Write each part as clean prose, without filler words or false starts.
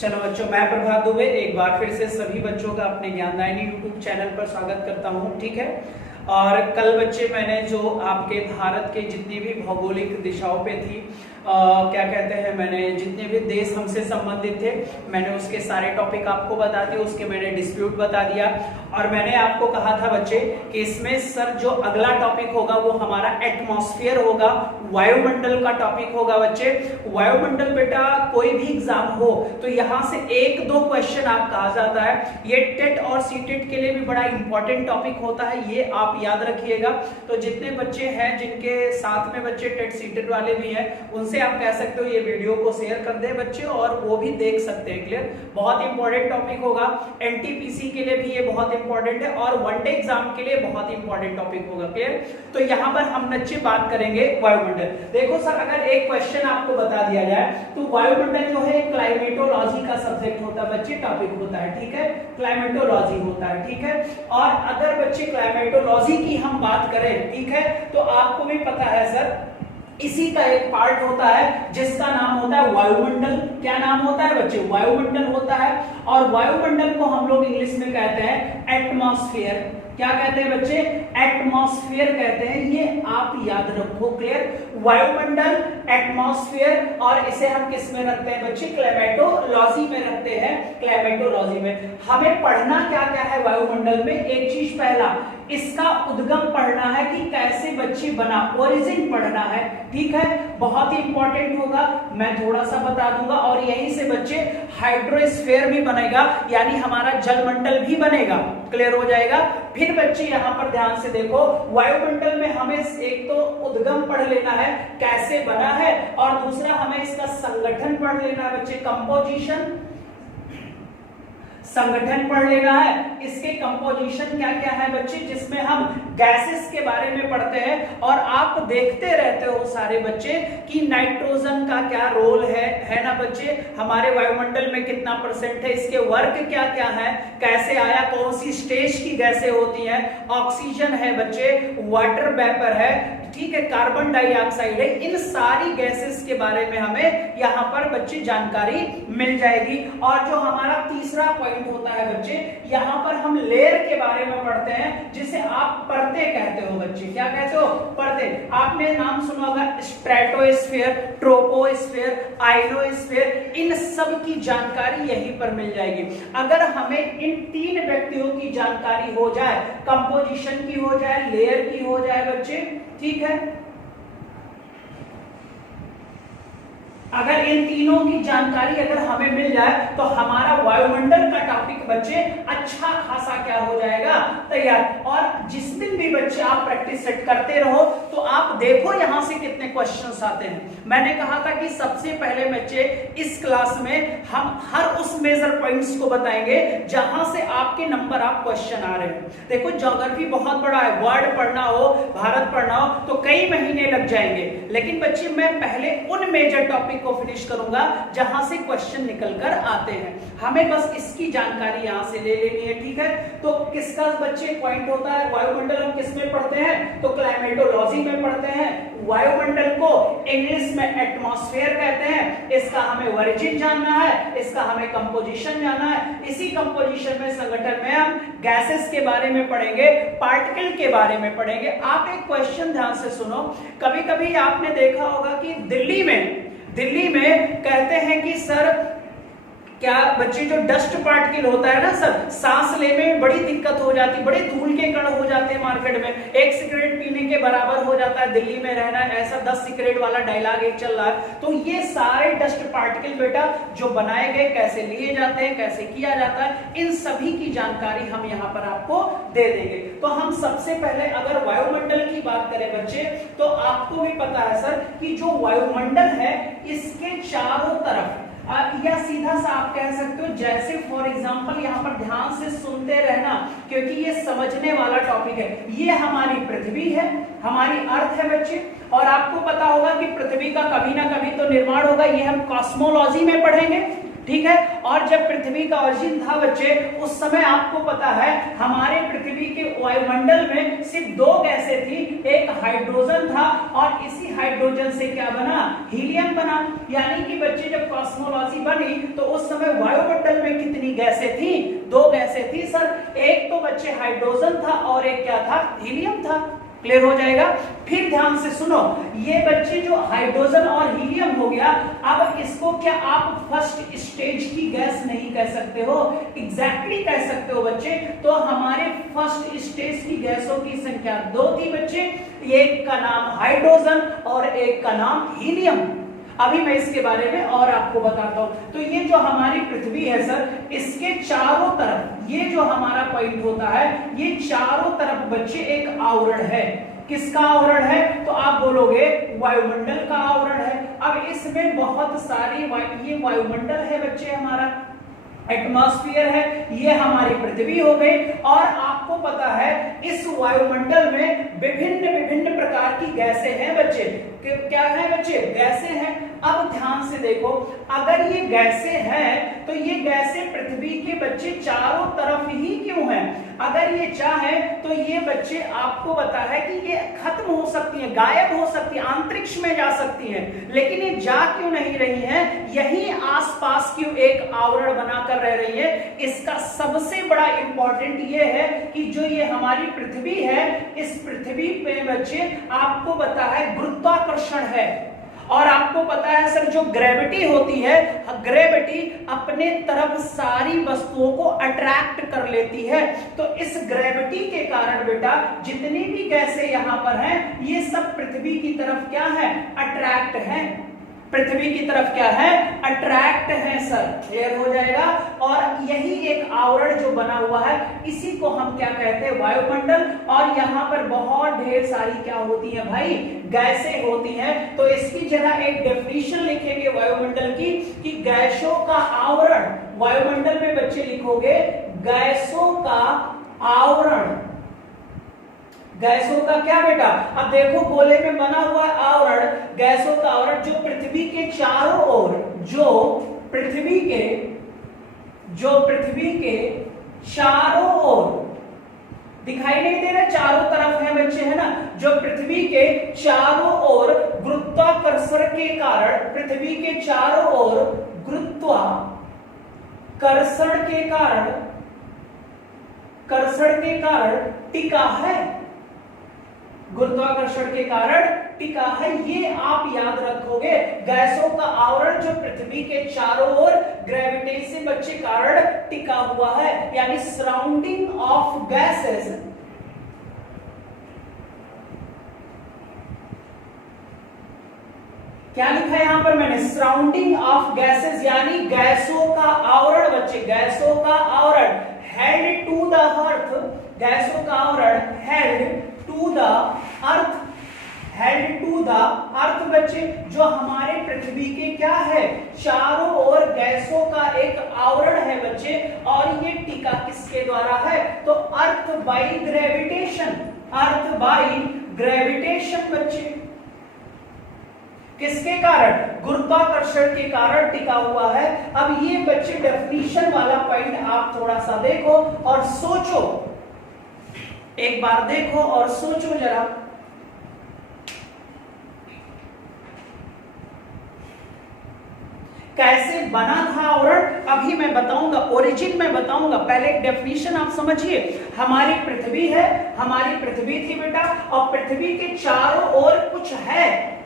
चलो बच्चों, मैं प्रभात दुबे एक बार फिर से सभी बच्चों का अपने ज्ञानदायिनी यूट्यूब चैनल पर स्वागत करता हूं। ठीक है। और कल बच्चे मैंने जो आपके भारत के जितनी भी भौगोलिक दिशाओं पे थी क्या कहते हैं, मैंने जितने भी देश हमसे संबंधित थे मैंने उसके सारे टॉपिक आपको बता दिए, उसके मैंने डिस्प्यूट बता दिया। और मैंने आपको कहा था बच्चे कि इसमें सर जो अगला टॉपिक होगा वो हमारा एटमॉस्फेयर होगा, वायुमंडल का टॉपिक होगा। बच्चे वायुमंडल बेटा कोई भी एग्जाम हो तो यहाँ से एक दो क्वेश्चन आपका आ जाता है। ये टेट और सीटेट के लिए भी बड़ा इंपॉर्टेंट टॉपिक होता है, ये आप याद रखिएगा। तो जितने बच्चे हैं जिनके साथ में बच्चे टेट सीटेट वाले भी हैं उनसे आप कह सकते हो ये वीडियो को शेयर कर दे बच्चे, और वो भी देख सकते हैं। क्लियर, बहुत इंपॉर्टेंट टॉपिक होगा। एनटीपीसी के लिए भी ये बहुत इंपॉर्टेंट है और वनडे एग्जाम के लिए बहुत इंपॉर्टेंट टॉपिक होगा। क्लियर, तो यहाँ पर हम बच्चे बात करेंगे वायुमंडल। देखो सर, अगर एक क्वेश्चन आपको बता दिया जाए तो वायुमंडल जो है क्लाइमेटोलॉजी का सब्जेक्ट होता है बच्चे, टॉपिक होता है। ठीक है, क्लाइमेटोलॉजी होता है। ठीक है, और अगर बच्चे क्लाइमेटोलॉजी की हम बात करें, ठीक है, तो आपको भी पता है सर इसी का एक पार्ट होता है जिसका नाम होता है वायुमंडल। क्या नाम होता है बच्चे? वायुमंडल होता है। और वायुमंडल को हम लोग इंग्लिश में कहते हैं एटमॉस्फेयर। क्या कहते हैं बच्चे? एटमॉस्फेयर कहते हैं, ये आप याद रखो। क्लियर, वायुमंडल, एटमॉस्फेयर, और इसे हम किस में रखते हैं बच्चे? क्लाइमेटोलॉजी में रखते हैं। क्लाइमेटोलॉजी में हमें पढ़ना क्या क्या है वायुमंडल में? एक चीज, पहला इसका उद्गम पढ़ना है कि कैसे बच्चे बना, ओरिजिन पढ़ना है। ठीक है, बहुत ही इंपॉर्टेंट होगा, मैं थोड़ा सा बता दूंगा। और यहीं से बच्चे हाइड्रोस्फीयर भी बनेगा, यानी हमारा जलमंडल भी बनेगा। क्लियर हो जाएगा। फिर बच्चे यहां पर ध्यान से देखो, वायुमंडल में हमें एक तो उद्गम पढ़ लेना है कैसे बना है, और दूसरा हमें इसका संगठन पढ़ लेना है बच्चे, कंपोजिशन, संगठन पढ़ लेना है। इसके कंपोजिशन क्या क्या है बच्चे, जिसमें हम गैसेस के बारे में पढ़ते हैं। और आप देखते रहते हो सारे बच्चे कि नाइट्रोजन का क्या रोल है ना बच्चे, हमारे वायुमंडल में कितना परसेंट है, इसके वर्क क्या क्या है, कैसे आया, कौन सी स्टेज की गैसें होती हैं, ऑक्सीजन है बच्चे, वाटर वेपर है, ठीक है, कार्बन डाइऑक्साइड है। इन सारी गैसेस के बारे में हमें यहाँ पर बच्चे जानकारी मिल जाएगी। और जो हमारा तीसरा पॉइंट होता है बच्चे, यहाँ पर हम लेयर के बारे में पढ़ते हैं जिसे आप परते कहते हो बच्चे। क्या कहते हो? परते। आपने नाम सुना होगा स्ट्रेटोस्फीयर, ट्रोपोस्फीयर, आयनोस्फीयर, इन सब की जानकारी यहीं पर मिल जाएगी। अगर हमें इन तीन व्यक्तियों की जानकारी हो जाए, कंपोजिशन की हो जाए, लेयर की हो जाए बच्चे, ठीक है, अगर इन तीनों की जानकारी अगर हमें मिल जाए तो हमारा वायुमंडल का टॉपिक बच्चे अच्छा खासा क्या हो जाएगा, तैयार। और जिस दिन भी बच्चे आप प्रैक्टिस सेट करते रहो तो आप देखो यहां से कितने क्वेश्चंस आते हैं। मैंने कहा था कि सबसे पहले बच्चे इस क्लास में हम हर उस मेजर पॉइंट्स को बताएंगे जहां से आपके नंबर आप क्वेश्चन आ रहे हैं। देखो ज्योग्राफी बहुत बड़ा है, वर्ल्ड पढ़ना हो, भारत पढ़ना हो तो कई महीने लग जाएंगे, लेकिन बच्चे मैं पहले उन मेजर टॉपिक को फिनिश करूंगा जहां से क्वेश्चन निकलकर आते हैं। हमें बस इसकी जानकारी यहां से ले लेनी है। ठीक है, तो किसका बच्चे पॉइंट होता है, वायुमंडल हम किस में पढ़ते हैं? तो क्लाइमेटोलॉजी में पढ़ते हैं। वायुमंडल को इंग्लिश में एटमॉस्फेयर कहते हैं। इसका हमें ओरिजिन जानना है, इसका हमें कंपोजिशन जानना है। इसी कंपोजिशन में, संगठन में हम गैसेस के बारे में पढ़ेंगे, पार्टिकल के बारे में पढ़ेंगे। आप एक क्वेश्चन ध्यान से सुनो, कभी कभी आपने देखा होगा कि दिल्ली में कहते हैं कि सर क्या बच्चे जो डस्ट पार्टिकल होता है ना सर, सांस लेने में बड़ी दिक्कत हो जाती है, बड़े धूल के कण हो जाते हैं मार्केट में, एक सिगरेट पीने के बराबर हो जाता है दिल्ली में रहना, ऐसा 10 सिगरेट वाला डायलॉग एक चल रहा है। तो ये सारे डस्ट पार्टिकल बेटा जो बनाए गए, कैसे लिए जाते हैं, कैसे किया जाता है, इन सभी की जानकारी हम यहाँ पर आपको दे देंगे। तो हम सबसे पहले अगर वायुमंडल की बात करें बच्चे, तो आपको भी पता है सर कि जो वायुमंडल है इसके चारों तरफ, या सीधा सा आप कह सकते हो जैसे फॉर एग्जांपल, यहां पर ध्यान से सुनते रहना क्योंकि ये समझने वाला टॉपिक है। ये हमारी पृथ्वी है, हमारी अर्थ है बच्चे, और आपको पता होगा कि पृथ्वी का कभी ना कभी तो निर्माण होगा, ये हम कॉस्मोलॉजी में पढ़ेंगे। ठीक है। और जब पृथ्वी का ओरिजिन था बच्चे, उस समय आपको पता है हमारे पृथ्वी के वायुमंडल में सिर्फ दो गैसें थी, एक हाइड्रोजन था और इसी हाइड्रोजन से क्या बना, हीलियम बना। यानी कि बच्चे जब कॉस्मोलॉजी बनी तो उस समय वायुमंडल में कितनी गैसें थी, दो गैसें थी सर। एक तो बच्चे हाइड्रोजन था और एक क्या था, हीलियम था। क्लियर हो जाएगा। फिर ध्यान से सुनो, ये बच्चे जो हाइड्रोजन और हीलियम हो गया, अब इसको क्या आप फर्स्ट स्टेज की गैस नहीं कह सकते हो? एग्जैक्टली कह सकते हो बच्चे। तो हमारे फर्स्ट स्टेज की गैसों की संख्या दो थी बच्चे, एक का नाम हाइड्रोजन और एक का नाम हीलियम। अभी मैं इसके बारे में और आपको बताता हूं। तो ये जो हमारी पृथ्वी है सर, इसके चारों तरफ ये जो हमारा पॉइंट होता है, ये चारों तरफ बच्चे एक आवरण है। किसका आवरण है? तो आप बोलोगे वायुमंडल का आवरण है। अब इसमें बहुत सारी ये वायुमंडल है बच्चे, हमारा एटमॉस्फेयर है, ये हमारी पृथ्वी हो गई। और आपको पता है इस वायुमंडल में विभिन्न विभिन्न प्रकार की गैसें हैं बच्चे। क्या है बच्चे? गैसें हैं। अब ध्यान से देखो, अगर ये गैसें हैं तो ये गैसें पृथ्वी के बच्चे चारों तरफ ही क्यों हैं? अगर ये चाहे तो ये बच्चे आपको पता है कि ये खत्म हो सकती है, गायब हो सकती है, अंतरिक्ष में जा सकती है, लेकिन ये जा क्यों नहीं रही है? यही आसपास क्यों एक आवरण बनाकर रह रही है? इसका सबसे बड़ा इंपॉर्टेंट ये है कि जो ये हमारी पृथ्वी है, इस पृथ्वी पे बच्चे आपको पता है गुरुत्वाकर्षण है। और आपको पता है सर, जो ग्रेविटी होती है, ग्रेविटी अपने तरफ सारी वस्तुओं को अट्रैक्ट कर लेती है। तो इस ग्रेविटी के कारण बेटा जितनी भी गैसें यहां पर हैं, ये सब पृथ्वी की तरफ क्या है? अट्रैक्ट हैं। पृथ्वी की तरफ क्या है? अट्रैक्ट है सर। क्लियर हो जाएगा। और यही एक आवरण जो बना हुआ है, इसी को हम क्या कहते हैं? वायुमंडल। और यहाँ पर बहुत ढेर सारी क्या होती है भाई? गैसें होती हैं। तो इसकी जगह एक डेफिनेशन लिखेंगे वायुमंडल की कि गैसों का आवरण। वायुमंडल में बच्चे लिखोगे गैसों का आवरण। गैसों का क्या बेटा? अब देखो गोले में बना हुआ आवरण, गैसों का आवरण जो पृथ्वी के चारों ओर, जो पृथ्वी के चारों ओर दिखाई नहीं दे रहा, चारों तरफ है बच्चे, है ना? जो पृथ्वी के चारों ओर गुरुत्वाकर्षण के कारण, पृथ्वी के चारों ओर गुरुत्वाकर्षण के कारण टिका है। गुरुत्वाकर्षण के कारण टिका है, ये आप याद रखोगे। गैसों का आवरण जो पृथ्वी के चारों ओर ग्रेविटी से बच्चे कारण टिका हुआ है, यानी सराउंडिंग ऑफ गैसेस। क्या लिखा है यहां पर मैंने? सराउंडिंग ऑफ गैसेस, यानी गैसों का आवरण बच्चे, गैसों का आवरण हेल्ड टू द अर्थ। गैसों का आवरण held to the earth, held to the earth बच्चे, जो हमारे पृथ्वी के क्या है? चारों ओर गैसों का एक आवरण है बच्चे। और ये टिका किसके द्वारा है? तो अर्थ by gravitation. Earth by gravitation बच्चे, किसके कारण? गुरुत्वाकर्षण के कारण टिका हुआ है। अब ये बच्चे डेफिनेशन वाला पॉइंट आप थोड़ा सा देखो और सोचो, एक बार देखो और सोचो जरा। कैसे बना था आवरण, अभी मैं बताऊंगा, ओरिजिन में बताऊंगा। पहले एक डेफिनेशन आप समझिए। हमारी पृथ्वी है, हमारी पृथ्वी थी बेटा, और पृथ्वी के चारों ओर कुछ है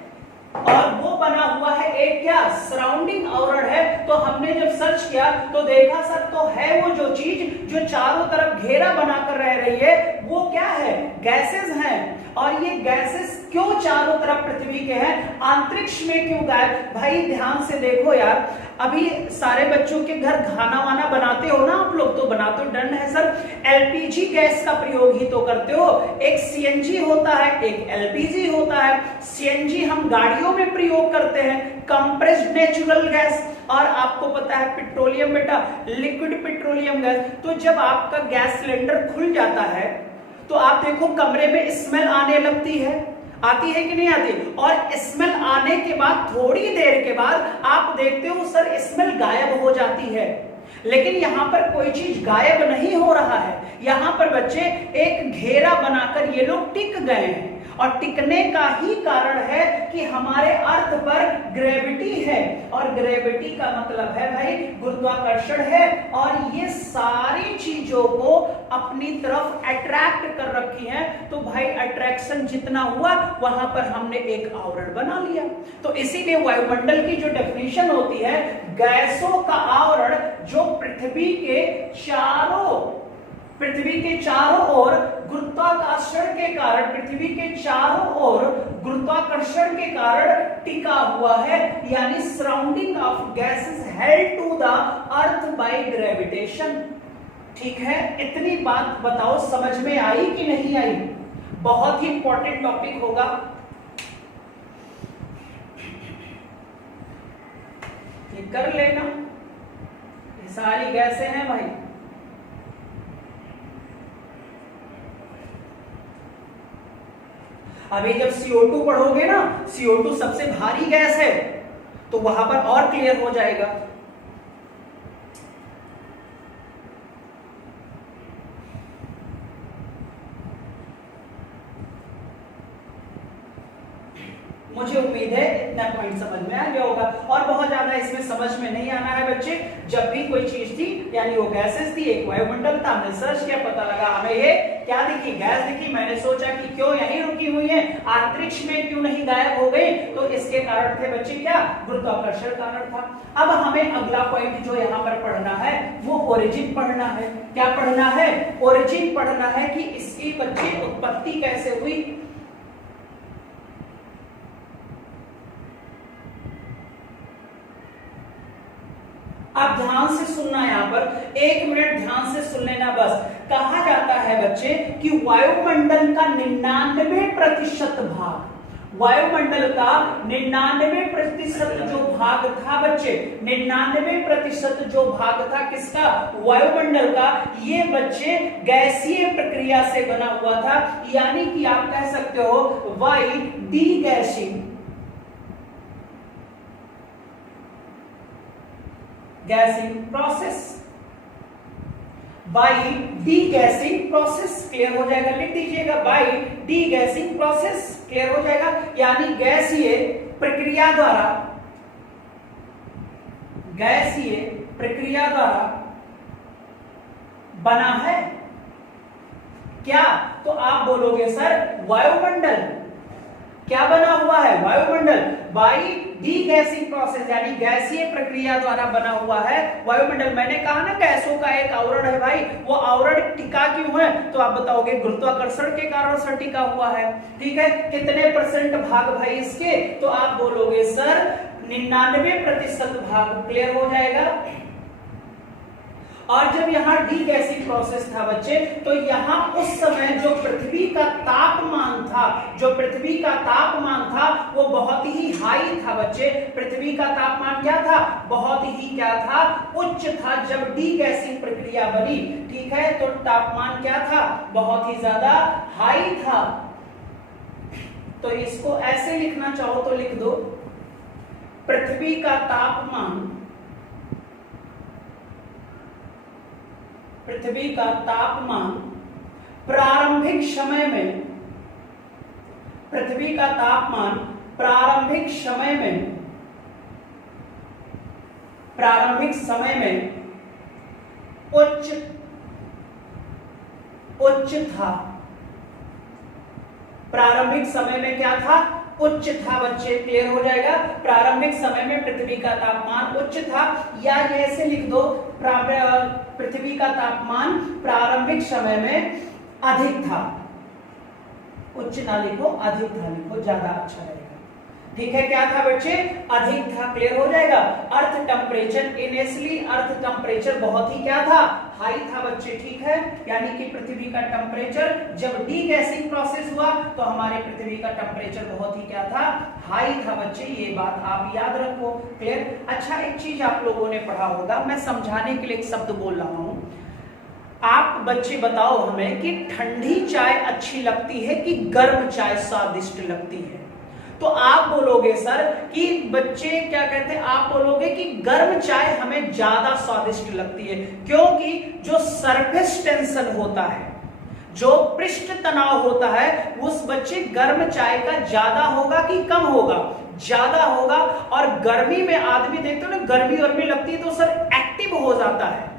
और वो बना हुआ है एक क्या? सराउंडिंग आवरण है। तो हमने जब सर्च किया तो देखा सर, तो है वो जो चीज जो चारों तरफ घेरा बनाकर रह रही है, वो क्या है? गैसेस हैं। और ये गैसेस क्यों चारों तरफ पृथ्वी के हैं, अंतरिक्ष में क्यों गायब? भाई ध्यान से देखो यार, अभी सारे बच्चों के घर खाना वाना बनाते हो ना आप लोग, तो बनाते हो, डन है सर। एलपीजी गैस का प्रयोग ही तो करते हो। एक सीएनजी होता है, एक एलपीजी होता है। सीएनजी हम गाड़ियों में प्रयोग करते हैं, कंप्रेस्ड नेचुरल गैस। और आपको पता है पेट्रोलियम बेटा, लिक्विड पेट्रोलियम गैस। तो जब आपका गैस सिलेंडर खुल जाता है तो आप देखो कमरे में स्मेल आने लगती है। आती है कि नहीं आती? और स्मेल आने के बाद थोड़ी देर के बाद आप देखते हो सर स्मेल गायब हो जाती है, लेकिन यहां पर कोई चीज गायब नहीं हो रहा है। यहां पर बच्चे एक घेरा बनाकर ये लोग टिक गए हैं, और टिकने का ही कारण है कि हमारे अर्थ पर ग्रेविटी है, और ग्रेविटी का मतलब है भाई गुरुत्वाकर्षण है, और ये सारी चीजों को अपनी तरफ अट्रैक्ट कर रखी है। तो भाई अट्रैक्शन जितना हुआ वहां पर हमने एक आवरण बना लिया। तो इसीलिए वायुमंडल की जो डेफिनेशन होती है, गैसों का आवरण जो पृथ्वी के चारों ओर गुरुत्वाकर्षण के कारण, पृथ्वी के चारों ओर गुरुत्वाकर्षण के कारण टिका हुआ है, यानी surrounding of gases held to the earth by gravitation. ठीक है, इतनी बात बताओ समझ में आई कि नहीं आई? बहुत ही इंपॉर्टेंट टॉपिक होगा। ये कर लेना, ये सारी गैसें हैं भाई। अभी जब CO2 पढ़ोगे ना, CO2 सबसे भारी गैस है, तो वहां पर और क्लियर हो जाएगा। मुझे उम्मीद है इतना पॉइंट समझ में आ गया होगा, और बहुत ज्यादा इसमें समझ में नहीं आना है बच्चे। जब भी कोई चीज थी, यानी वो गैसेस थी, एक वायुमंडल था, हमने सर्च किया, पता लगा हमें ये क्या दिखी, गैस दिखी। मैंने सोचा कि क्यों यहीं रुकी हुई है, अंतरिक्ष में क्यों नहीं गायब हो गई? तो इसके कारण थे बच्चे क्या? गुरुत्वाकर्षण कारण था। अब हमें अगला पॉइंट जो यहाँ पर पढ़ना है वो ओरिजिन पढ़ना है। क्या पढ़ना है? ओरिजिन पढ़ना है कि इसकी बच्चे उत्पत्ति कैसे हुई। आप ध्यान से सुनना, यहां पर 1 मिनट ध्यान से सुन लेना बस। कहा जाता है बच्चे कि वायुमंडल का 99% भाग, वायुमंडल का 99% जो भाग था बच्चे, 99% जो भाग था किसका? वायुमंडल का, ये बच्चे गैसीय प्रक्रिया से बना हुआ था, यानी कि आप कह सकते हो by degassing, gassing process, by degassing process. Clear हो जाएगा, लिख दीजिएगा बाय डीगैसिंग प्रोसेस। क्लियर हो जाएगा, यानी गैसीय प्रक्रिया द्वारा, गैसीय प्रक्रिया द्वारा बना है। क्या? तो आप बोलोगे सर वायुमंडल क्या बना हुआ है? वायुमंडल बाय डीगैसिंग प्रोसेस, यानी गैसीय प्रक्रिया द्वारा बना हुआ है वायुमंडल। मैंने कहा ना गैसों का एक आवरण है भाई, वो आवरण टिका क्यों है? तो आप बताओगे गुरुत्वाकर्षण के कारण से टिका हुआ है। ठीक है, कितने % भाग भाई इसके? तो आप बोलोगे सर 99% भाग। क्लियर हो जाएगा। और जब यहाँ डीगैसिंग प्रोसेस था बच्चे, तो यहाँ उस समय जो पृथ्वी का तापमान था, जो पृथ्वी का तापमान था वो बहुत ही हाई था बच्चे। पृथ्वी का तापमान क्या था? बहुत ही क्या था? उच्च था जब डीगैसिंग प्रक्रिया बनी। ठीक है, तो तापमान क्या था? बहुत ही ज्यादा हाई था। तो इसको ऐसे लिखना चाहो तो लिख दो, पृथ्वी का तापमान, पृथ्वी का तापमान प्रारंभिक समय में, पृथ्वी का तापमान प्रारंभिक समय में, प्रारंभिक समय में उच्च था। प्रारंभिक समय में क्या था? उच्च था बच्चे। क्लियर हो जाएगा, प्रारंभिक समय में पृथ्वी का तापमान उच्च था, या ऐसे लिख दो पृथ्वी का तापमान प्रारंभिक समय में अधिक था। उच्च ना लिखो, अधिक था लिखो, ज्यादा अच्छा रहेगा। ठीक है, क्या था बच्चे? अधिक था। क्लियर हो जाएगा। Earth temperature, initially earth temperature बहुत ही क्या था? हाई था बच्चे। ठीक है, यानी कि पृथ्वी का टेम्परेचर जब डीगैसिंग प्रोसेस हुआ तो हमारे पृथ्वी का टेम्परेचर बहुत ही क्या था? हाई था बच्चे। ये बात आप याद रखो। क्लियर? अच्छा, एक चीज आप लोगों ने पढ़ा होगा, मैं समझाने के लिए एक शब्द बोल रहा हूं। आप बच्चे बताओ हमें कि ठंडी चाय अच्छी लगती है कि गर्म चाय स्वादिष्ट लगती है? तो आप बोलोगे सर कि बच्चे क्या कहते हैं, आप बोलोगे कि गर्म चाय हमें ज्यादा स्वादिष्ट लगती है, क्योंकि जो सरफेस टेंशन होता है, जो पृष्ठ तनाव होता है, उस बच्चे गर्म चाय का ज्यादा होगा कि कम होगा? ज्यादा होगा। और गर्मी में आदमी देखते हो ना, गर्मी वर्मी लगती है तो सर एक्टिव हो जाता है,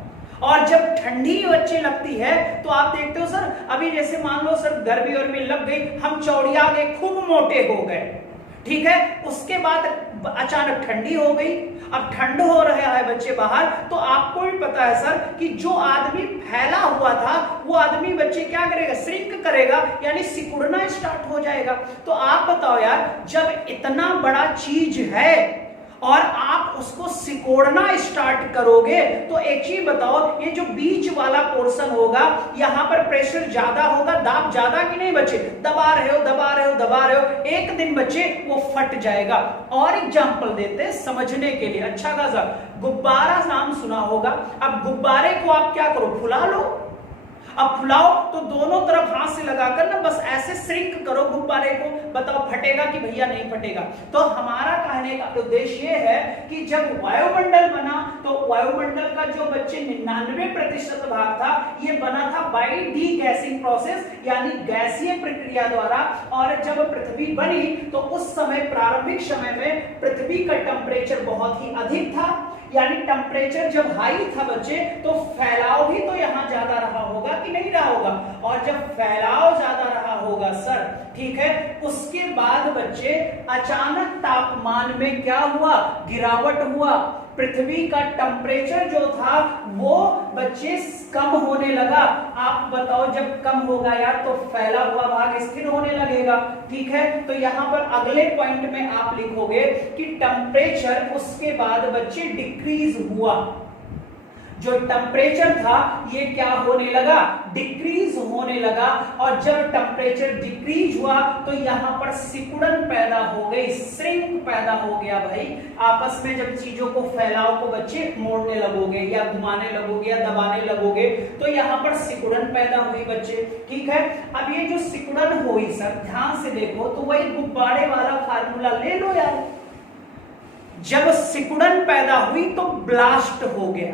और जब ठंडी बच्चे लगती है तो आप देखते हो सर, अभी जैसे मान लो सर गर्मी वर्मी लग गई, हम चौड़िया गए, खूब मोटे हो गए, ठीक है, उसके बाद अचानक ठंडी हो गई, अब ठंड हो रहा है बच्चे बाहर, तो आपको भी पता है सर कि जो आदमी फैला हुआ था वो आदमी बच्चे क्या करेगा, श्रिंक करेगा, यानी सिकुड़ना स्टार्ट हो जाएगा। तो आप बताओ यार, जब इतना बड़ा चीज है और आप उसको सिकोड़ना स्टार्ट करोगे, तो एक चीज बताओ, ये जो बीच वाला पोर्शन होगा, यहां पर प्रेशर ज्यादा होगा, दाब ज्यादा कि नहीं बच्चे? दबा रहे हो दबा रहे हो दबा रहे हो, एक दिन बच्चे वो फट जाएगा। और एग्जांपल देते हैं समझने के लिए, अच्छा खासा गुब्बारा नाम सुना होगा। अब गुब्बारे को आप क्या करो, फुला लो, अब फुलाओ तो दोनों तरफ हाथ से लगाकर ना बस ऐसे श्रिंक करो गुब्बारे को, बताओ फटेगा कि भैया नहीं फटेगा? तो हमारा कहने का उद्देश्य ये है कि जब वायुमंडल बना, तो वायुमंडल का जो बच्चे 99% भाग था, ये बना था बाई डी गैसिंग प्रोसेस, यानी गैसीय प्रक्रिया द्वारा। और जब पृथ्वी बनी तो उस समय, प्रारंभिक समय में पृथ्वी का टेम्परेचर बहुत ही अधिक था, यानी टेम्परेचर जब हाई था बच्चे, तो फैलाव भी तो यहां ज्यादा रहा होगा कि नहीं रहा होगा? और जब फैलाव ज्यादा रहा होगा सर, ठीक है, उसके बाद बच्चे अचानक तापमान में क्या हुआ, गिरावट हुआ, पृथ्वी का टेम्परेचर जो था वो बच्चे कम होने लगा। आप बताओ, जब कम होगा यार तो फैला हुआ भाग स्थिर होने लगेगा, ठीक है। तो यहां पर अगले पॉइंट में आप लिखोगे कि टेम्परेचर उसके बाद बच्चे डिक्रीज हुआ, जो टेम्परेचर था ये क्या होने लगा, डिक्रीज होने लगा। और जब टेम्परेचर डिक्रीज हुआ तो यहां पर सिकुड़न पैदा हो गई, श्रिंक पैदा हो गया भाई। आपस में जब चीजों को, फैलाव को बच्चे मोड़ने लगोगे या घुमाने लगोगे या दबाने लगोगे, तो यहां पर सिकुड़न पैदा हुई बच्चे, ठीक है। अब ये जो सिकुड़न हुई सर, ध्यान से देखो, तो वही गुब्बारे वाला फार्मूला ले लो यार। जब सिकुड़न पैदा हुई तो ब्लास्ट हो गया,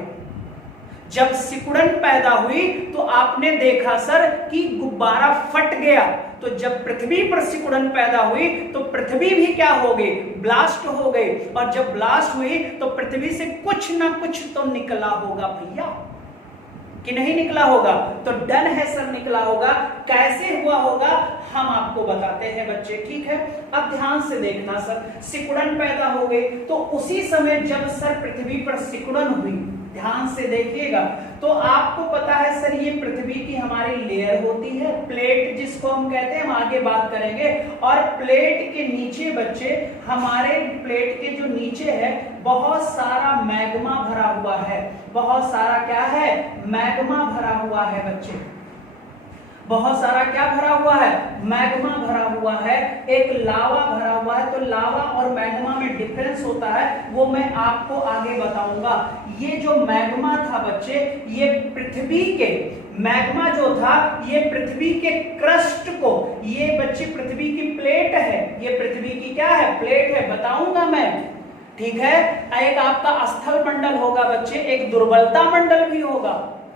जब सिकुड़न पैदा हुई तो आपने देखा सर कि गुब्बारा फट गया। तो जब पृथ्वी पर सिकुड़न पैदा हुई तो पृथ्वी भी क्या हो गई, ब्लास्ट हो गई। और जब ब्लास्ट हुई तो पृथ्वी से कुछ ना कुछ तो निकला होगा भैया, कि नहीं निकला होगा? तो डन है सर, निकला होगा। कैसे हुआ होगा हम आपको बताते हैं बच्चे, ठीक है। अब ध्यान से देखना सर, सिकुड़न पैदा हो गई तो उसी समय जब सर पृथ्वी पर सिकुड़न हुई, ध्यान से देखिएगा, तो आपको पता है सर ये पृथ्वी की हमारी लेयर होती है, प्लेट जिसको हम कहते हैं, हम आगे बात करेंगे। और प्लेट के नीचे बच्चे, हमारे प्लेट के जो नीचे है बहुत सारा मैग्मा भरा हुआ है, बहुत सारा क्या है, मैग्मा भरा हुआ है बच्चे, बहुत सारा क्या भरा हुआ है, मैग्मा भरा हुआ है, एक लावा भरा हुआ है। तो लावा और मैग्मा में डिफरेंस होता है, वो मैं आपको आगे बताऊंगा। ये जो मैग्मा था बच्चे, ये पृथ्वी के, मैग्मा जो था ये पृथ्वी के क्रस्ट को, ये बच्चे पृथ्वी की प्लेट है, ये पृथ्वी की क्या है, प्लेट है, बताऊंगा मैं, ठीक है। एक आपका स्थल मंडल होगा बच्चे, एक दुर्बलता मंडल भी होगा,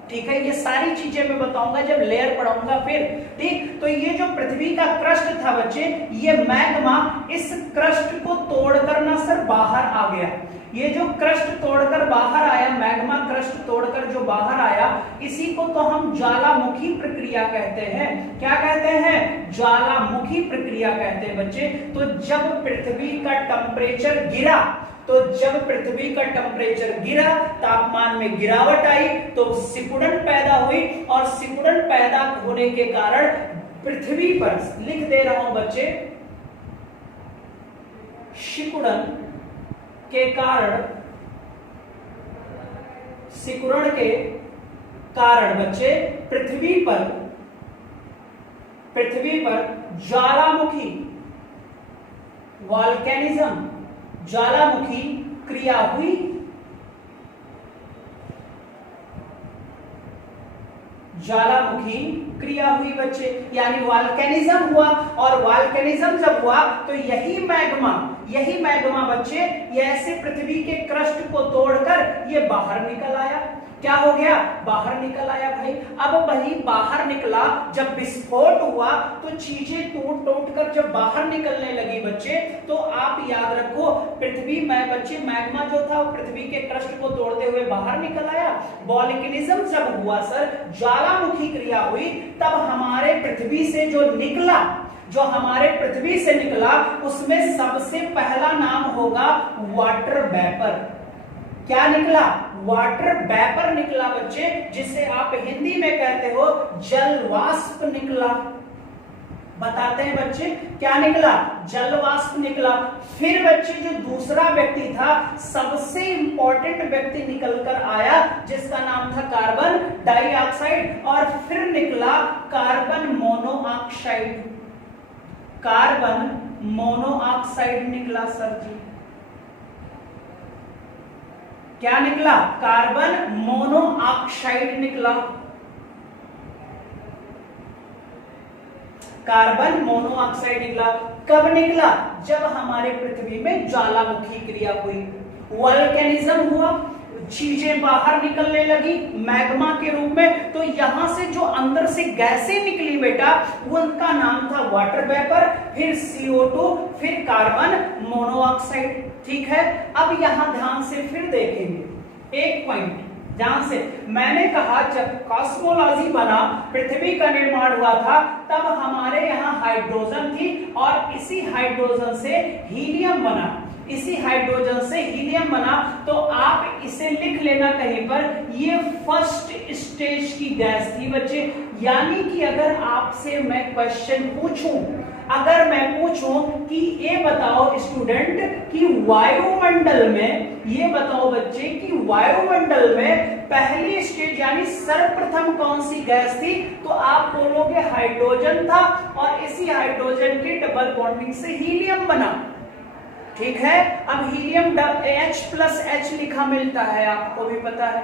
ठीक है। ये सारी चीजें मैं बताऊंगा जब लेयर पढ़ाऊंगा फिर, ठीक। तो ये जो पृथ्वी का क्रस्ट था बच्चे, ये मैग्मा इस क्रस्ट को तोड़कर ना सर बाहर आ गया। ये जो क्रस्ट तोड़कर बाहर आया, मैग्मा क्रस्ट तोड़कर जो बाहर आया, इसी को तो हम ज्वालामुखी प्रक्रिया कहते हैं। क्या कहते हैं, ज्वालामुखी प्रक्रिया कहते हैं बच्चे। तो जब पृथ्वी का टेम्परेचर गिरा, तो जब पृथ्वी का टेम्परेचर गिरा, तापमान में गिरावट आई, तो सिकुड़न पैदा हुई। और सिकुड़न पैदा होने के कारण पृथ्वी पर, लिख दे रहा हूं बच्चे, सिकुड़न के कारण, सिकुड़न के कारण बच्चे पृथ्वी पर ज्वालामुखी, वॉल्केनिज्म, ज्वालामुखी क्रिया हुई। ज्वालामुखी क्रिया हुई बच्चे, यानी वॉल्केनिज्म हुआ। और वॉल्केनिज्म जब हुआ तो यही मैग्मा बच्चे ये ऐसे पृथ्वी के क्रस्ट को तोड़कर ये बाहर निकल आया। क्या हो गया? बाहर निकल आया भाई। अब वही बाहर निकला, जब विस्फोट हुआ तो चीजें टूट कर जब बाहर निकलने लगी बच्चे, तो आप याद रखो पृथ्वी में बच्चे मैग्मा जो था वो पृथ्वी के क्रस्ट को तोड़ते हुए बाहर निकल आया। वॉल्केनिज्म जब हुआ सर, ज्वालामुखी क्रिया हुई, तब हमारे पृथ्वी से जो हमारे पृथ्वी से निकला उसमें सबसे पहला नाम होगा वाटर वेपर। क्या निकला? वाटर वेपर निकला बच्चे, जिसे आप हिंदी में कहते हो जलवाष्प निकला। बताते हैं बच्चे क्या निकला? जलवाष्प निकला। फिर बच्चे जो दूसरा व्यक्ति था, सबसे इंपॉर्टेंट व्यक्ति निकलकर आया, जिसका नाम था कार्बन डाइऑक्साइड, और फिर निकला कार्बन मोनोऑक्साइड। कार्बन मोनोऑक्साइड निकला सर जी। क्या निकला? कार्बन मोनोऑक्साइड निकला। कार्बन मोनोऑक्साइड निकला। कब निकला? जब हमारे पृथ्वी में ज्वालामुखी क्रिया हुई, वॉल्केनिज्म हुआ, चीजें बाहर निकलने लगी मैग्मा के रूप में। तो यहां से जो अंदर से गैसें निकली बेटा, उनका नाम था वाटर वेपर, फिर CO2, फिर कार्बन मोनोऑक्साइड। ठीक है, अब यहां ध्यान से फिर देखेंगे एक पॉइंट। ध्यान से, मैंने कहा जब कॉस्मोलॉजी बना, पृथ्वी का निर्माण हुआ था, तब हमारे यहाँ हाइड्रोजन थी और इसी हाइड्रोजन से हीलियम बना। इसी हाइड्रोजन से हीलियम बना। तो आप इसे लिख लेना कहीं पर, ये फर्स्ट स्टेज की गैस थी बच्चे। यानी कि अगर आपसे मैं क्वेश्चन पूछूं, अगर मैं पूछूं कि ये बताओ स्टूडेंट कि वायुमंडल में, ये बताओ बच्चे कि वायुमंडल में पहली स्टेज यानी सर्वप्रथम कौन सी गैस थी, तो आप बोलोगे हाइड्रोजन था, और इसी हाइड्रोजन के डबल बॉन्डिंग से हीलियम बना। ठीक है, अब हीलियम H+H लिखा मिलता है, आपको भी पता है।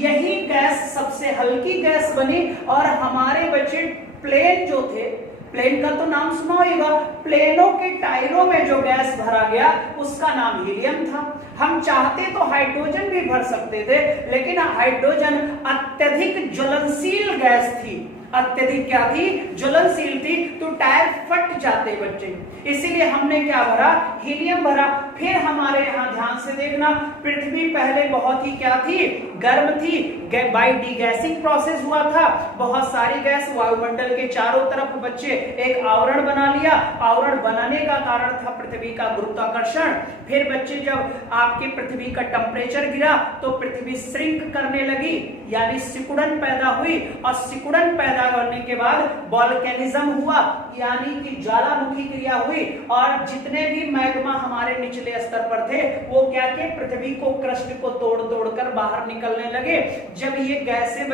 यही गैस सबसे हल्की गैस बनी, और हमारे बच्चे प्लेन जो थे, प्लेन का तो नाम सुना होगा, प्लेनों के टायरों में जो गैस भरा गया उसका नाम हीलियम था। हम चाहते तो हाइड्रोजन भी भर सकते थे, लेकिन हाइड्रोजन अत्यधिक ज्वलनशील गैस थी। अत्यधिक क्या थी? ज्वलनशील थी, तो टायर फट जाते बच्चे, इसीलिए हमने क्या भरा? हीलियम भरा। फिर हमारे यहाँ ध्यान से देखना, पृथ्वी पहले बहुत ही क्या थी? गर्म थी। बाय डीगैसिंग प्रोसेस हुआ था, बहुत सारी गैस वायुमंडल के चारों तरफ बच्चे एक आवरण बना लिया। आवरण बनाने का कारण था पृथ्वी का गुरुत्वाकर्षण। फिर बच्चे जब आपके पृथ्वी का टेम्परेचर गिरा तो पृथ्वी श्रिंक करने लगी, यानी सिकुड़न पैदा हुई, और सिकुड़न पैदा करने के बाद वॉल्केनिज्म हुआ, यानी कि ज्वालामुखी क्रिया हुई, और जितने भी मैग्मा हमारे निचले स्तर पर थे वो क्या किए? पृथ्वी को क्रस्ट को तोड़ कर बाहर निकलने लगे। जब ये गैसें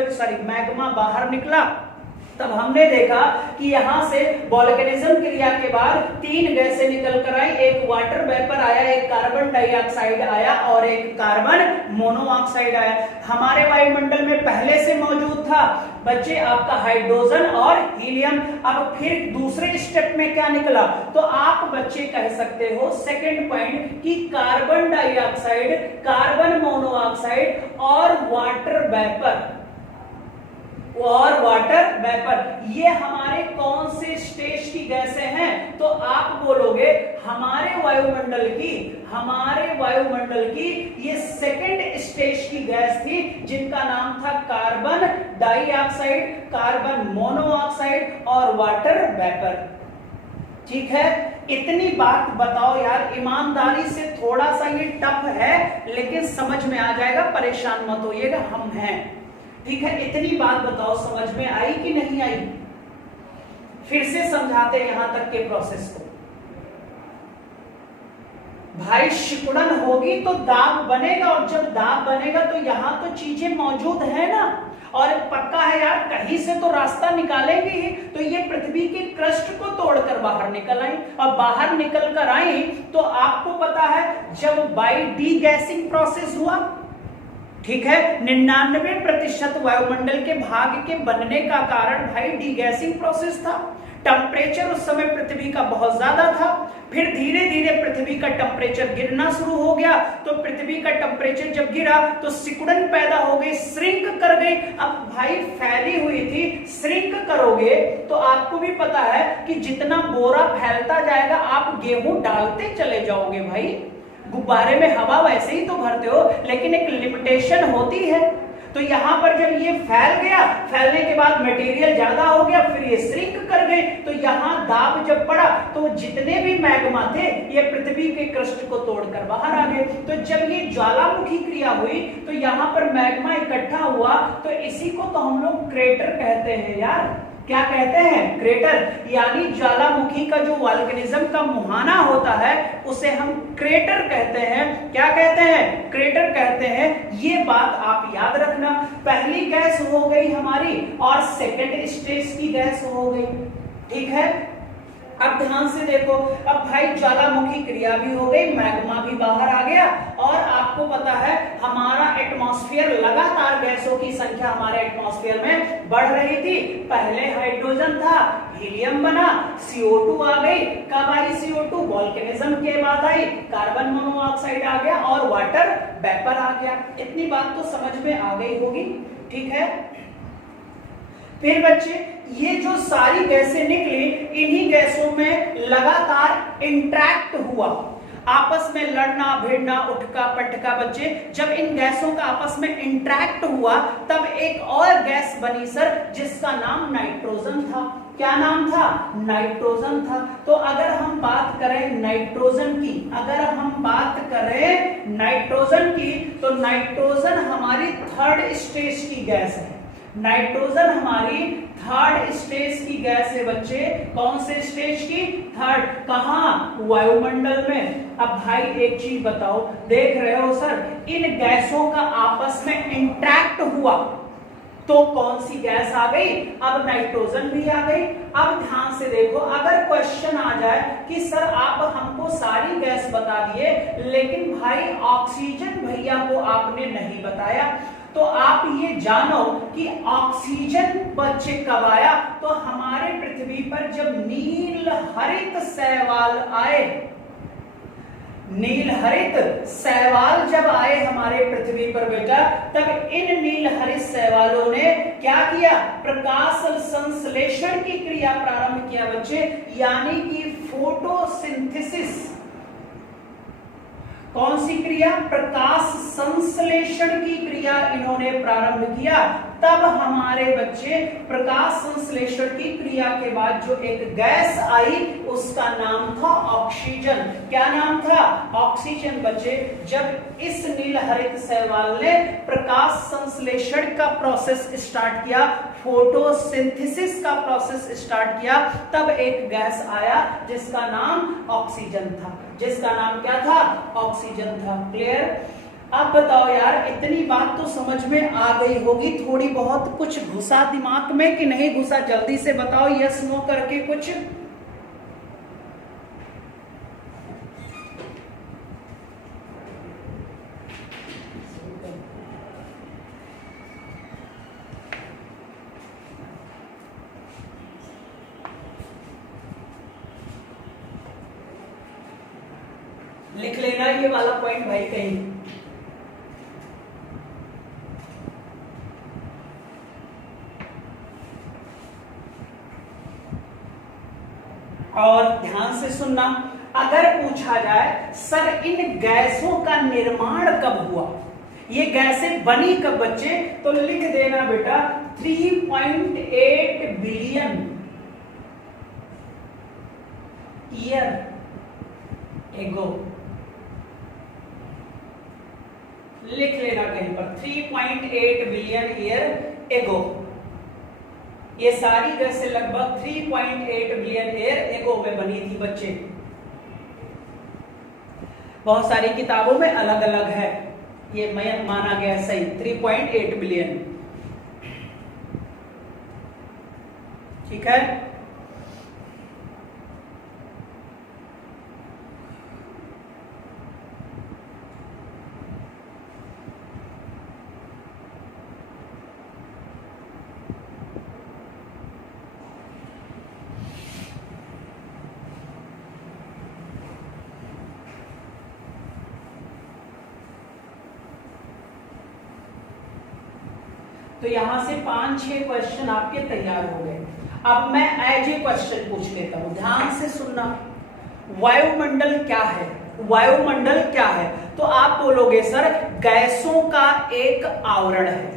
मैग्मा बाहर निकला, तब हमने देखा कि यहां से वॉल्केनिज्म क्रिया के बाद 3 गैसें निकल कर आई। एक वाटर वेपर आया, एक कार्बन डाइऑक्साइड आया, और एक कार्बन मोनोऑक्साइड आया। हमारे वायुमंडल में पहले से मौजूद था बच्चे आपका हाइड्रोजन और हीलियम। अब फिर दूसरे स्टेप में क्या निकला? तो आप बच्चे कह सकते हो सेकंड पॉइंट कि कार्बन डाइऑक्साइड, कार्बन मोनोऑक्साइड और वाटर वेपर, ये हमारे कौन से स्टेज की गैसें हैं? तो आप बोलोगे हमारे वायुमंडल की ये सेकंड स्टेज की गैस थी, जिनका नाम था कार्बन डाइऑक्साइड, कार्बन मोनोऑक्साइड और वाटर वेपर। ठीक है, इतनी बात बताओ यार, ईमानदारी से, थोड़ा सा ये टफ है लेकिन समझ में आ जाएगा, परेशान मत होइएगा, हम हैं। ठीक है, इतनी बात बताओ समझ में आई कि नहीं आई? फिर से समझाते हैं यहां तक के प्रोसेस को। भाई सिकुड़न होगी तो दाब बनेगा, और जब दाब बनेगा तो यहां तो चीजें मौजूद है ना, और पक्का है यार कहीं से तो रास्ता निकालेंगे ही। तो ये पृथ्वी के क्रस्ट को तोड़कर बाहर निकल आई, और बाहर निकल कर आई तो आपको पता है जब बाय डीगैसिंग प्रोसेस हुआ, ठीक है। 99% वायुमंडल के भाग के बनने का कारण भाई डीगैसिंग प्रोसेस था। टेम्परेचर उस समय पृथ्वी का बहुत ज्यादा था, फिर धीरे धीरे पृथ्वी का टेम्परेचर गिरना शुरू हो गया। तो पृथ्वी का टेम्परेचर जब गिरा तो सिकुड़न पैदा हो गई, श्रिंक कर गई। अब भाई फैली हुई थी, श्रिंक करोगे तो आपको भी पता है कि जितना बोरा फैलता जाएगा आप गेहूं डालते चले जाओगे भाई। गुब्बारे में हवा वैसे ही तो भरते हो, लेकिन एक लिमिटेशन होती है। तो यहां पर जब ये फैल गया, फैलने के बाद मटेरियल ज्यादा हो गया, फिर ये श्रिंक कर गए। तो यहां दाब जब पड़ा तो जितने भी मैग्मा थे ये पृथ्वी के क्रस्ट को तोड़कर बाहर आ गए। तो जब ये ज्वालामुखी क्रिया हुई तो यहां पर मैग्मा इकट्ठा हुआ, तो इसी को तो हम लोग क्रेटर कहते हैं यार। क्या कहते हैं? क्रेटर। यानी ज्वालामुखी का जो वॉल्केनिज्म का मुहाना होता है उसे हम क्रेटर कहते हैं। क्या कहते हैं? क्रेटर कहते हैं। ये बात आप याद रखना। पहली गैस हो गई हमारी और सेकंड स्टेज की गैस हो गई, ठीक है। अब ध्यान से देखो, अब भाई ज्वालामुखी क्रिया भी हो गई, मैग्मा भी बाहर आ गया, और आपको पता है हमारा एटमॉस्फेयर लगातार गैसों की संख्या हमारे एटमॉस्फेयर में बढ़ रही थी। पहले हाइड्रोजन था, हीलियम बना, CO2 आ गई। कब आई CO2? वॉल्केनिज्म के बाद आई। कार्बन मोनोऑक्साइड आ गया और वाटर वेपर आ गया। इतनी बात तो समझ में आ गई होगी, ठीक है। फिर बच्चे ये जो सारी गैसें निकली, इन्हीं गैसों में लगातार इंटरैक्ट हुआ, आपस में लड़ना भिड़ना उठका पटका। बच्चे जब इन गैसों का आपस में इंटरैक्ट हुआ तब एक और गैस बनी सर, जिसका नाम नाइट्रोजन था। क्या नाम था? नाइट्रोजन था। तो अगर हम बात करें नाइट्रोजन की, तो नाइट्रोजन हमारी थर्ड स्टेज की गैस है। नाइट्रोजन हमारी थर्ड स्टेज की गैस है बच्चे। कौन से स्टेज की? थर्ड। कहां? वायुमंडल में। अब भाई एक चीज बताओ, देख रहे हो सर इन गैसों का आपस में इंटरैक्ट हुआ तो कौन सी गैस आ गई? अब नाइट्रोजन भी आ गई। अब ध्यान से देखो, अगर क्वेश्चन आ जाए कि सर आप हमको सारी गैस बता दिए लेकिन भाई ऑक्सीजन भैया को आपने नहीं बताया, तो आप ये जानो कि ऑक्सीजन बच्चे कब आया? तो हमारे पृथ्वी पर जब नील हरित शैवाल आए, नील हरित शैवाल जब आए हमारे पृथ्वी पर बेटा, तब इन नील हरित शैवालों ने क्या किया? प्रकाश संश्लेषण की क्रिया प्रारंभ किया बच्चे, यानी कि फोटोसिंथेसिस। कौन सी क्रिया? प्रकाश संश्लेषण की क्रिया इन्होंने प्रारंभ किया। तब हमारे बच्चे प्रकाश संश्लेषण की क्रिया के बाद जो एक गैस आई उसका नाम था ऑक्सीजन। क्या नाम था? ऑक्सीजन। बच्चे जब इस नील हरित शैवाल ने प्रकाश संश्लेषण का प्रोसेस स्टार्ट किया, फोटोसिंथेसिस का प्रोसेस स्टार्ट किया, तब एक गैस आया जिसका नाम ऑक्सीजन था। जिसका नाम क्या था? ऑक्सीजन था। क्लियर? अब बताओ यार, इतनी बात तो समझ में आ गई होगी, थोड़ी बहुत कुछ घुसा दिमाग में कि नहीं घुसा? जल्दी से बताओ यस नो करके कुछ। लिख लेना ये वाला पॉइंट भाई कहीं। और ध्यान से सुनना, अगर पूछा जाए सर इन गैसों का निर्माण कब हुआ, ये गैसें बनी कब बच्चे, तो लिख देना बेटा 3.8 बिलियन ईयर एगो। लिख लेना कहीं पर 3.8 बिलियन ईयर एगो। ये सारी गैसें लगभग 3.8 बिलियन ईयर एगो में बनी थी बच्चे। बहुत सारी किताबों में अलग अलग है, ये माना गया सही 3.8 बिलियन। ठीक है। तो यहां से 5-6 क्वेश्चन आपके तैयार हो गए। अब मैं एज ए क्वेश्चन पूछ लेता हूं, ध्यान से सुनना। वायुमंडल क्या है? वायुमंडल क्या है? तो आप बोलोगे सर गैसों का एक आवरण है।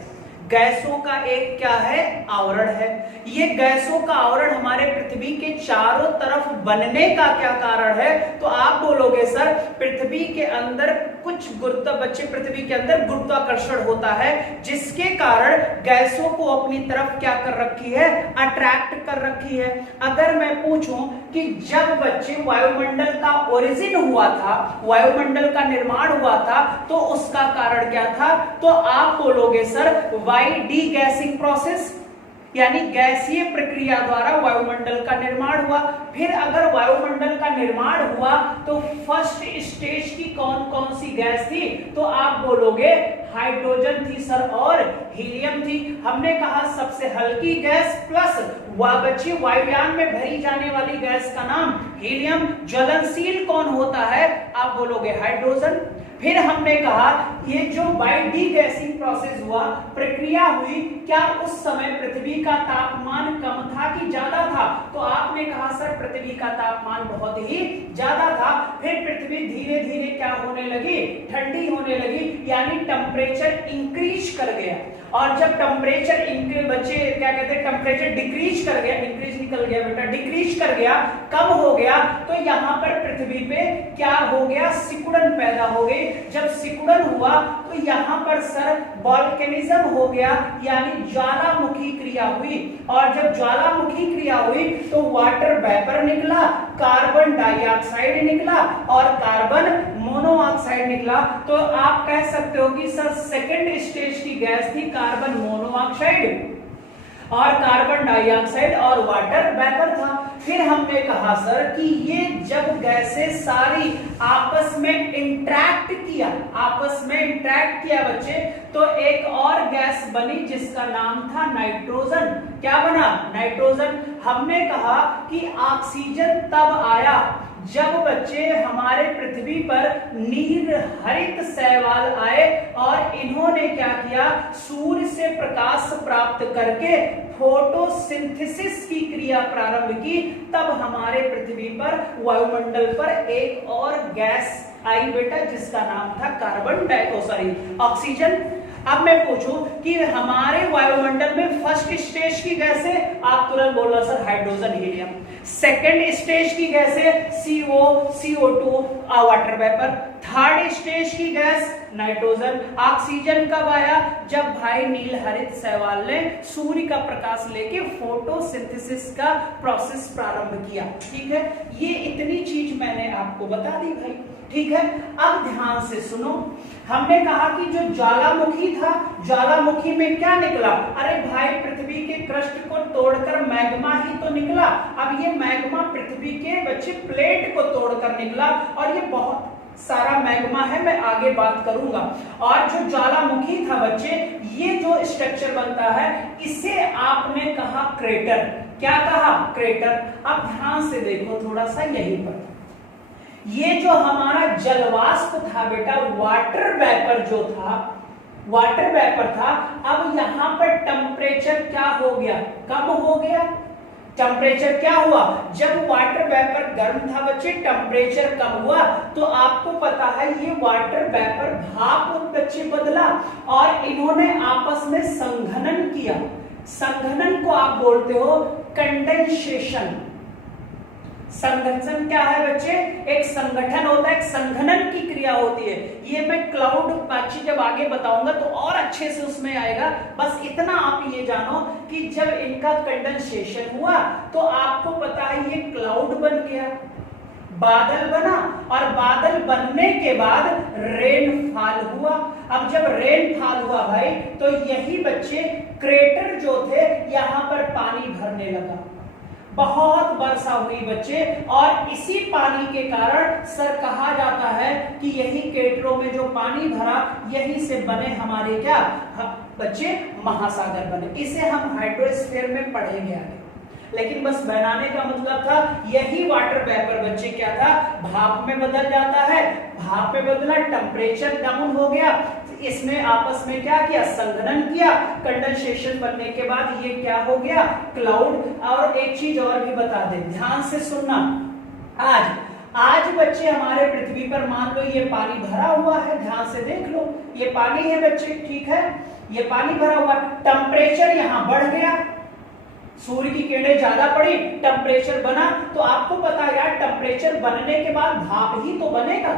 गैसों का एक क्या है? आवरण है। ये गैसों का आवरण हमारे पृथ्वी के चारों तरफ बनने का क्या कारण है? तो आप बोलोगे सर पृथ्वी के अंदर कुछ पृथ्वी के अंदर गुरुत्वाकर्षण होता है, जिसके कारण गैसों को अपनी तरफ क्या कर रखी है? अट्रैक्ट कर रखी है। अगर मैं पूछूं कि जब बच्चे वायुमंडल का ओरिजिन हुआ था, वायुमंडल का निर्माण हुआ था, तो उसका कारण क्या था? तो आप बोलोगे सर बाय डी-गैसिंग प्रोसेस, यानी गैसीय प्रक्रिया द्वारा वायुमंडल का निर्माण हुआ। फिर अगर वायुमंडल का निर्माण हुआ तो फर्स्ट स्टेज की कौन कौन सी गैस थी? तो आप बोलोगे हाइड्रोजन थी सर और हीलियम थी। हमने कहा सबसे हल्की गैस प्लस बच्चे वायुयान में भरी जाने वाली गैस का नाम हीलियम। ज्वलनशील कौन होता है? आप बोलोगे हाइड्रोजन। फिर हमने कहा ये जो बाय डी-गैसिंग प्रोसेस हुआ, प्रक्रिया हुई, क्या उस समय पृथ्वी का तापमान कम था कि ज्यादा था? तो आपने कहा सर पृथ्वी का तापमान बहुत ही ज्यादा था। फिर पृथ्वी धीरे धीरे क्या होने लगी? ठंडी होने लगी, यानी टेम्परेचर इंक्रीज कर गया। और जब टेम्परेचर बच्चे क्या कहते हैं, टेम्परेचर डिक्रीज कर गया, इंक्रीज निकल गया बेटा, डिक्रीज कर गया, कम हो गया, तो यहाँ पर पृथ्वी पे क्या हो गया? सिकुड़न पैदा हो गई। जब सिकुड़न हुआ तो यहाँ पर सर वोल्केनिज्म हो गया, यानी ज्वालामुखी क्रिया हुई। और जब ज्वालामुखी क्रिया हुई तो वाटर वेपर निकला, कार्बन डाइऑक्साइड निकला और कार्बन मोनोऑक्साइड निकला। तो आप कह सकते हो कि सर सेकेंड स्टेज की गैस थी कार्बन मोनोऑक्साइड और कार्बन डाइऑक्साइड और वाटर वेपर था। फिर हमने कहा सर कि ये जब गैसें सारी आपस में इंटरैक्ट किया, बच्चे, तो एक और गैस बनी जिसका नाम था नाइट्रोजन। क्या बना? नाइट्रोजन। हमने कहा कि ऑक्सीजन तब आया जब बच्चे हमारे पृथ्वी पर नील हरित शैवाल आए और इन्होंने क्या किया? सूर्य से प्रकाश प्राप्त करके फोटोसिंथेसिस की क्रिया प्रारंभ की। तब हमारे पृथ्वी पर वायुमंडल पर एक और गैस आई बेटा, जिसका नाम था ऑक्सीजन। अब मैं पूछूं कि हमारे वायुमंडल में फर्स्ट स्टेज की गैसें, आप तुरंत बोलो sir hydrogen helium. Second stage की गैसें CO, CO2 water vapour. Third stage की गैस नाइट्रोजन। ऑक्सीजन कब आया? जब भाई नील हरित शैवाल ने सूर्य का प्रकाश लेके फोटोसिंथेसिस का प्रोसेस प्रारंभ किया। ठीक है, ये इतनी चीज मैंने आपको बता दी भाई। ठीक है, अब ध्यान से सुनो। हमने कहा कि जो ज्वालामुखी था, ज्वालामुखी में क्या निकला? अरे भाई पृथ्वी के क्रस्ट को तोड़कर मैग्मा ही तो निकला। अब ये मैग्मा पृथ्वी के बच्चे प्लेट को तोड़कर निकला और ये बहुत सारा मैग्मा है, मैं आगे बात करूंगा। और जो ज्वालामुखी था बच्चे, ये जो स्ट्रक्चर बनता है इसे आपने कहा क्रेटर। क्या कहा? क्रेटर। अब ध्यान से देखो थोड़ा सा यहीं पर, ये जो हमारा जलवाष्प था बेटा, वाटर वेपर जो था, वाटर वेपर था, अब यहां पर टेम्परेचर क्या हो गया? कम हो गया। टेम्परेचर क्या हुआ? जब वाटर वेपर गर्म था बच्चे, टेम्परेचर कम हुआ, तो आपको पता है ये वाटर वेपर भाप बच्चे बदला और इन्होंने आपस में संघनन किया। संघनन को आप बोलते हो कंडेंसेशन। संगठन क्या है बच्चे? एक संगठन होता है, एक संघनन की क्रिया होती है। ये मैं क्लाउड बातचीत जब आगे बताऊंगा तो और अच्छे से उसमें आएगा। बस इतना आप ये जानो कि जब इनका कंडेंसेशन हुआ तो आपको पता है ये क्लाउड बन गया, बादल बना, और बादल बनने के बाद रेनफॉल हुआ। अब जब रेनफॉल हुआ भाई, तो यही बच्चे क्रेटर जो थे यहाँ पर पानी भरने लगा, बहुत वर्षा हुई बच्चे, और इसी पानी के कारण सर कहा जाता है कि यही क्रेटरों में जो पानी भरा, यही से बने हमारे क्या बच्चे? महासागर बने। इसे हम हाइड्रोस्फीयर में पढ़ेंगे आगे, लेकिन बस बनाने का मतलब था यही वाटर वेपर बच्चे क्या था? भाप में बदल जाता है। भाप में बदला, टेम्परेचर डाउन हो गया, इसने आपस में क्या किया, संघनन किया। कंडेंसेशन बनने के बाद ये क्या हो गया, क्लाउड। और एक चीज और भी बता दें, ध्यान से सुनना। आज बच्चे हमारे पृथ्वी पर मान लो ये पानी भरा हुआ है, ध्यान से देख लो, ये पानी है बच्चे, ठीक है, ये पानी भरा हुआ, टेम्परेचर यहां बढ़ गया, सूर्य की किरणें ज्यादा पड़ी, टेम्परेचर बना। तो आपको पता है यार, टेम्परेचर बनने के बाद भाप ही तो बनेगा,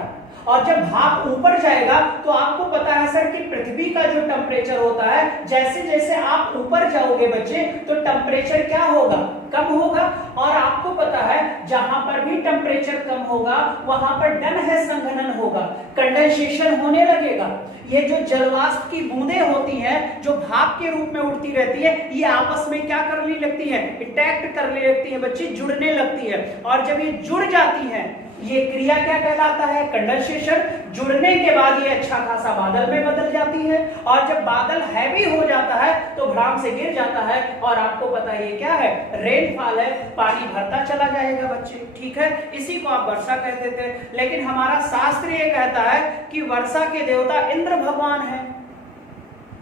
और जब भाप ऊपर जाएगा तो आपको पता है सर कि पृथ्वी का जो टेम्परेचर होता है, जैसे जैसे आप ऊपर जाओगे बच्चे तो टेम्परेचर क्या होगा, कम होगा। और आपको पता है जहां पर भी टेम्परेचर कम होगा वहां पर डन है संघनन होगा, कंडेंसेशन होने लगेगा। ये जो जलवाष्प की बूंदें होती हैं जो भाप के रूप में उड़ती रहती है, ये आपस में क्या करने लगती है, अटैक्ट करने लगती है बच्चे, जुड़ने लगती है। और जब ये जुड़ जाती है, ये क्रिया क्या कहलाता है, कंडेंसेशन। जुड़ने के बाद ये अच्छा खासा बादल में बदल जाती है, और जब बादल हैवी हो जाता है तो भ्राम से गिर जाता है, और आपको पता है ये क्या है, रेनफॉल है, पानी भरता चला जाएगा बच्चे, ठीक है। इसी को आप वर्षा कहते थे, लेकिन हमारा शास्त्र ये कहता है कि वर्षा के देवता इंद्र भगवान है।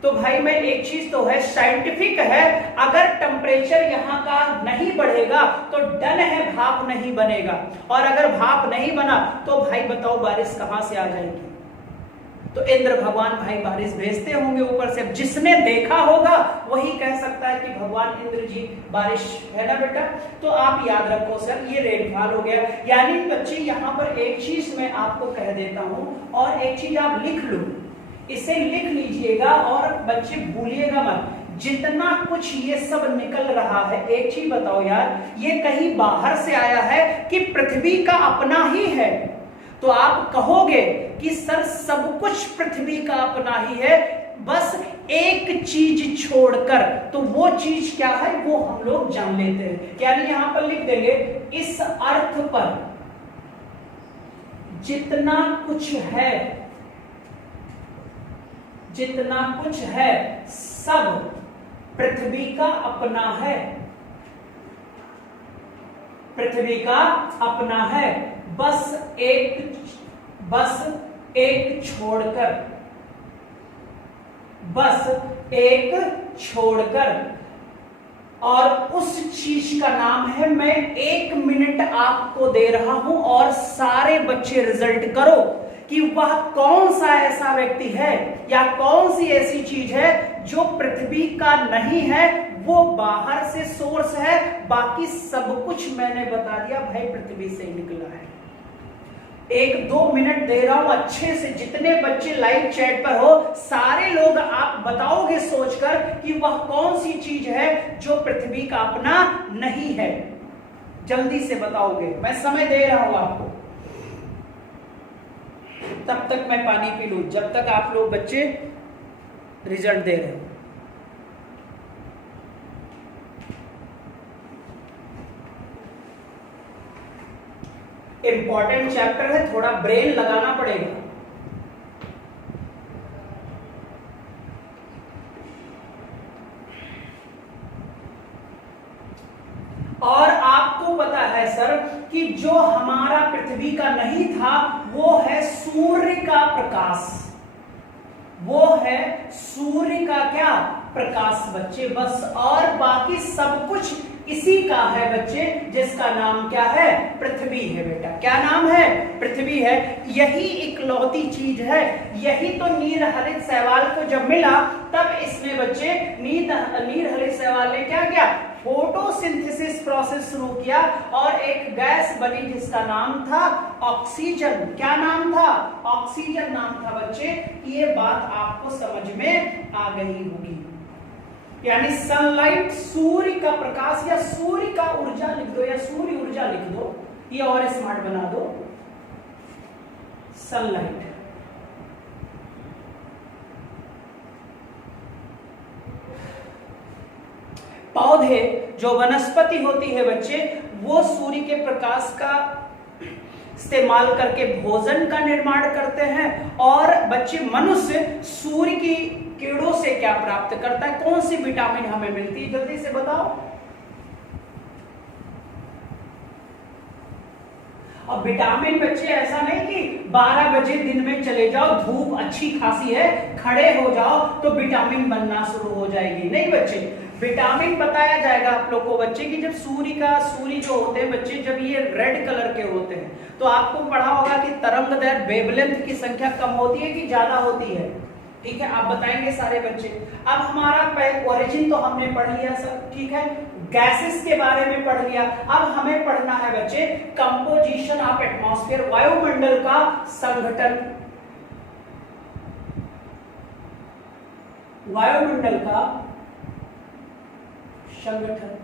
तो भाई मैं एक चीज तो है, साइंटिफिक है, अगर टेम्परेचर यहाँ का नहीं बढ़ेगा तो डन है भाप नहीं बनेगा, और अगर भाप नहीं बना तो भाई बताओ बारिश कहां से आ जाएगी। तो इंद्र भगवान भाई बारिश भेजते होंगे ऊपर से, जिसने देखा होगा वही कह सकता है कि भगवान इंद्र जी बारिश है ना बेटा। तो आप याद रखो सर, ये रेनफॉल हो गया। यानी बच्चे यहाँ पर एक चीज मैं आपको कह देता हूं, और एक चीज आप लिख लो, इसे लिख लीजिएगा और बच्चे भूलिएगा मत, जितना कुछ ये सब निकल रहा है, एक चीज बताओ यार, ये कहीं बाहर से आया है कि पृथ्वी का अपना ही है। तो आप कहोगे कि सर सब कुछ पृथ्वी का अपना ही है, बस एक चीज छोड़कर, तो वो चीज क्या है वो हम लोग जान लेते हैं। यानी यहां पर लिख देंगे, इस अर्थ पर जितना कुछ है, जितना कुछ है सब पृथ्वी का अपना है, पृथ्वी का अपना है, बस एक छोड़कर, बस एक छोड़कर, और उस चीज का नाम है, मैं 1 मिनट आपको दे रहा हूं और सारे बच्चे रिजल्ट करो कि वह कौन सा ऐसा व्यक्ति है या कौन सी ऐसी चीज है जो पृथ्वी का नहीं है, वो बाहर से सोर्स है, बाकी सब कुछ मैंने बता दिया भाई पृथ्वी से निकला है। 1-2 मिनट दे रहा हूं अच्छे से, जितने बच्चे लाइव चैट पर हो सारे लोग आप बताओगे सोचकर कि वह कौन सी चीज है जो पृथ्वी का अपना नहीं है, जल्दी से बताओगे, मैं समय दे रहा हूं आपको। तब तक मैं पानी पी लूं, जब तक आप लोग बच्चे रिजल्ट दे रहे हो। इंपॉर्टेंट चैप्टर है, थोड़ा ब्रेन लगाना पड़ेगा। और आपको पता है सर कि जो हमारा पृथ्वी का नहीं था वो है सूर्य का प्रकाश, वो है सूर्य का क्या, प्रकाश बच्चे, बस। और बाकी सब कुछ इसी का है बच्चे, जिसका नाम क्या है, पृथ्वी है बेटा। क्या नाम है, पृथ्वी है। यही इकलौती चीज है, यही तो नीर हरित शैवाल को जब मिला तब इसने बच्चे नीर हरित शैवाल ने क्या किया, फोटोसिंथेसिस प्रोसेस शुरू किया और एक गैस बनी जिसका नाम था ऑक्सीजन। क्या नाम था, ऑक्सीजन नाम था बच्चे। ये बात आपको समझ में आ गई होगी। यानी सनलाइट, सूर्य का प्रकाश या सूर्य का ऊर्जा लिख दो या सूर्य ऊर्जा लिख दो, ये और स्मार्ट बना दो, सनलाइट। पौधे जो वनस्पति होती है बच्चे, वो सूर्य के प्रकाश का इस्तेमाल करके भोजन का निर्माण करते हैं। और बच्चे मनुष्य सूर्य की किरणों से क्या प्राप्त करता है, कौन सी विटामिन हमें मिलती है, जल्दी से बताओ। और विटामिन बच्चे ऐसा नहीं कि 12 बजे दिन में चले जाओ, धूप अच्छी खासी है, खड़े हो जाओ तो विटामिन बनना शुरू हो जाएगी। नहीं बच्चे, विटामिन बताया जाएगा आप लोग को बच्चे की जब सूर्य जो होते हैं बच्चे, जब ये रेड कलर के होते हैं तो आपको पढ़ा होगा कि तरंगदैर्घ्य वेवलेंथ की संख्या कम होती है कि ज्यादा होती है। ठीक है, आप बताएंगे सारे बच्चे। अब हमारा ओरिजिन तो हमने पढ़ लिया सब, ठीक है, गैसेस के बारे में पढ़ लिया। अब हमें पढ़ना है बच्चे कंपोजिशन ऑफ एटमॉस्फेयर, वायुमंडल का संगठन, वायुमंडल का संगठन।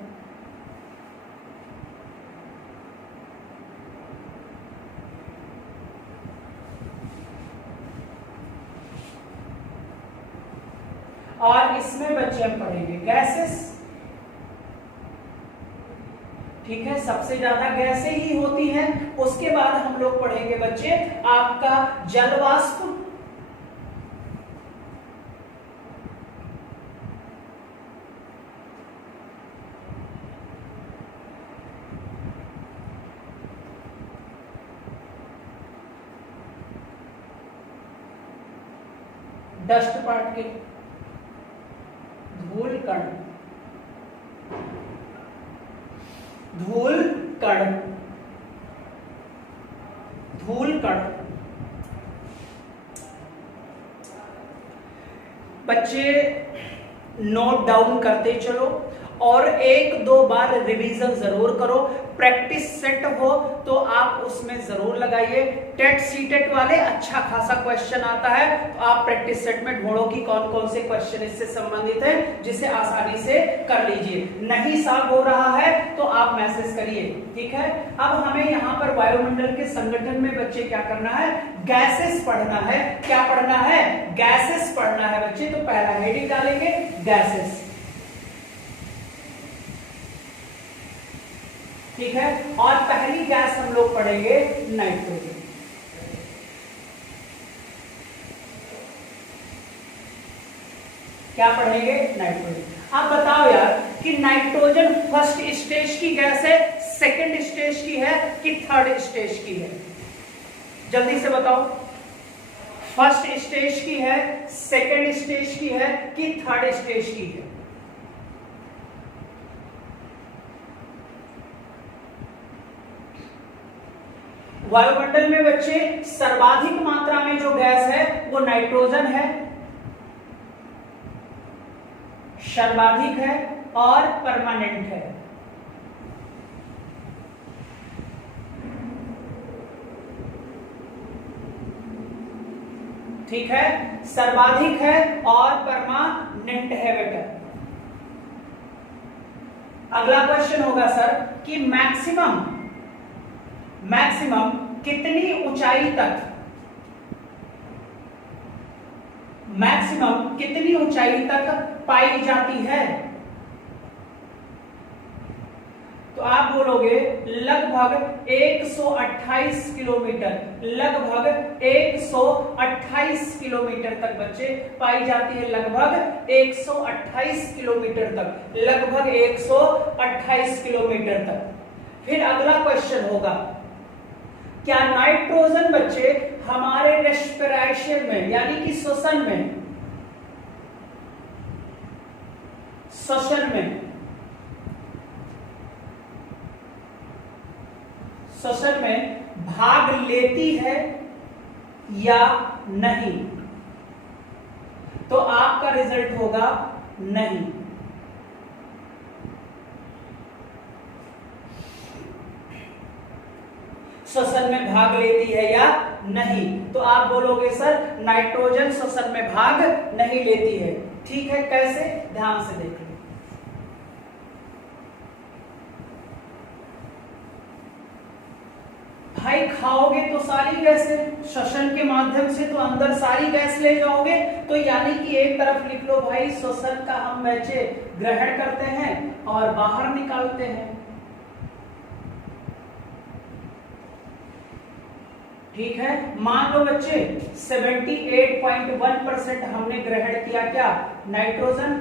और इसमें बच्चे हम पढ़ेंगे गैसेस, ठीक है, सबसे ज्यादा गैसें ही होती हैं। उसके बाद हम लोग पढ़ेंगे बच्चे आपका जलवाष्प, डस्ट पार्टिकल, धूल कण, धूल कण, धूल कण। बच्चे नोट डाउन करते चलो और 1-2 बार रिवीजन जरूर करो। प्रैक्टिस सेट हो तो आप उसमें जरूर लगाइए। टेट सीटेट वाले अच्छा खासा क्वेश्चन आता है, तो आप प्रैक्टिस सेट में ढूंढो कि कौन कौन से क्वेश्चन इससे संबंधित है, जिसे आसानी से कर लीजिए। नहीं सॉल्व हो रहा है तो आप मैसेज करिए, ठीक है। अब हमें यहाँ पर वायुमंडल के संगठन में बच्चे क्या करना है, गैसेस पढ़ना है। क्या पढ़ना है, गैसेस पढ़ना है बच्चे। तो पहला हेडिंग डालेंगे गैसेस, ठीक है। और पहली गैस हम लोग पढ़ेंगे नाइट्रोजन। क्या पढ़ेंगे, नाइट्रोजन। आप बताओ यार कि नाइट्रोजन फर्स्ट स्टेज की गैस है, सेकंड स्टेज की है कि थर्ड स्टेज की है? जल्दी से बताओ। फर्स्ट स्टेज की है, सेकंड स्टेज की है कि थर्ड स्टेज की है? वायुमंडल में बच्चे सर्वाधिक मात्रा में जो गैस है वो नाइट्रोजन है, सर्वाधिक है और परमानेंट है। ठीक है, सर्वाधिक है और परमानेंट है बेटा। अगला क्वेश्चन होगा सर कि मैक्सिमम कितनी ऊंचाई तक, मैक्सिमम कितनी ऊंचाई तक पाई जाती है? तो आप बोलोगे लगभग 128 किलोमीटर, लगभग 128 किलोमीटर तक बच्चे पाई जाती है, लगभग 128 किलोमीटर तक, लगभग 128 किलोमीटर तक। फिर अगला क्वेश्चन होगा, क्या नाइट्रोजन बच्चे हमारे रेस्पिरेशन में यानी कि श्वसन में भाग लेती है या नहीं? तो आपका रिजल्ट होगा नहीं। श्वसन में भाग लेती है या नहीं? तो आप बोलोगे सर नाइट्रोजन श्वसन में भाग नहीं लेती है। ठीक है, कैसे, ध्यान से देख लो। भाई खाओगे तो सारी गैसें, श्वसन के माध्यम से तो अंदर सारी गैस ले जाओगे, तो यानी कि एक तरफ लिख लो भाई श्वसन का हम बच्चे ग्रहण करते हैं और बाहर निकालते हैं। ठीक है, मान लो बच्चे 78.1% हमने ग्रहण किया, क्या, नाइट्रोजन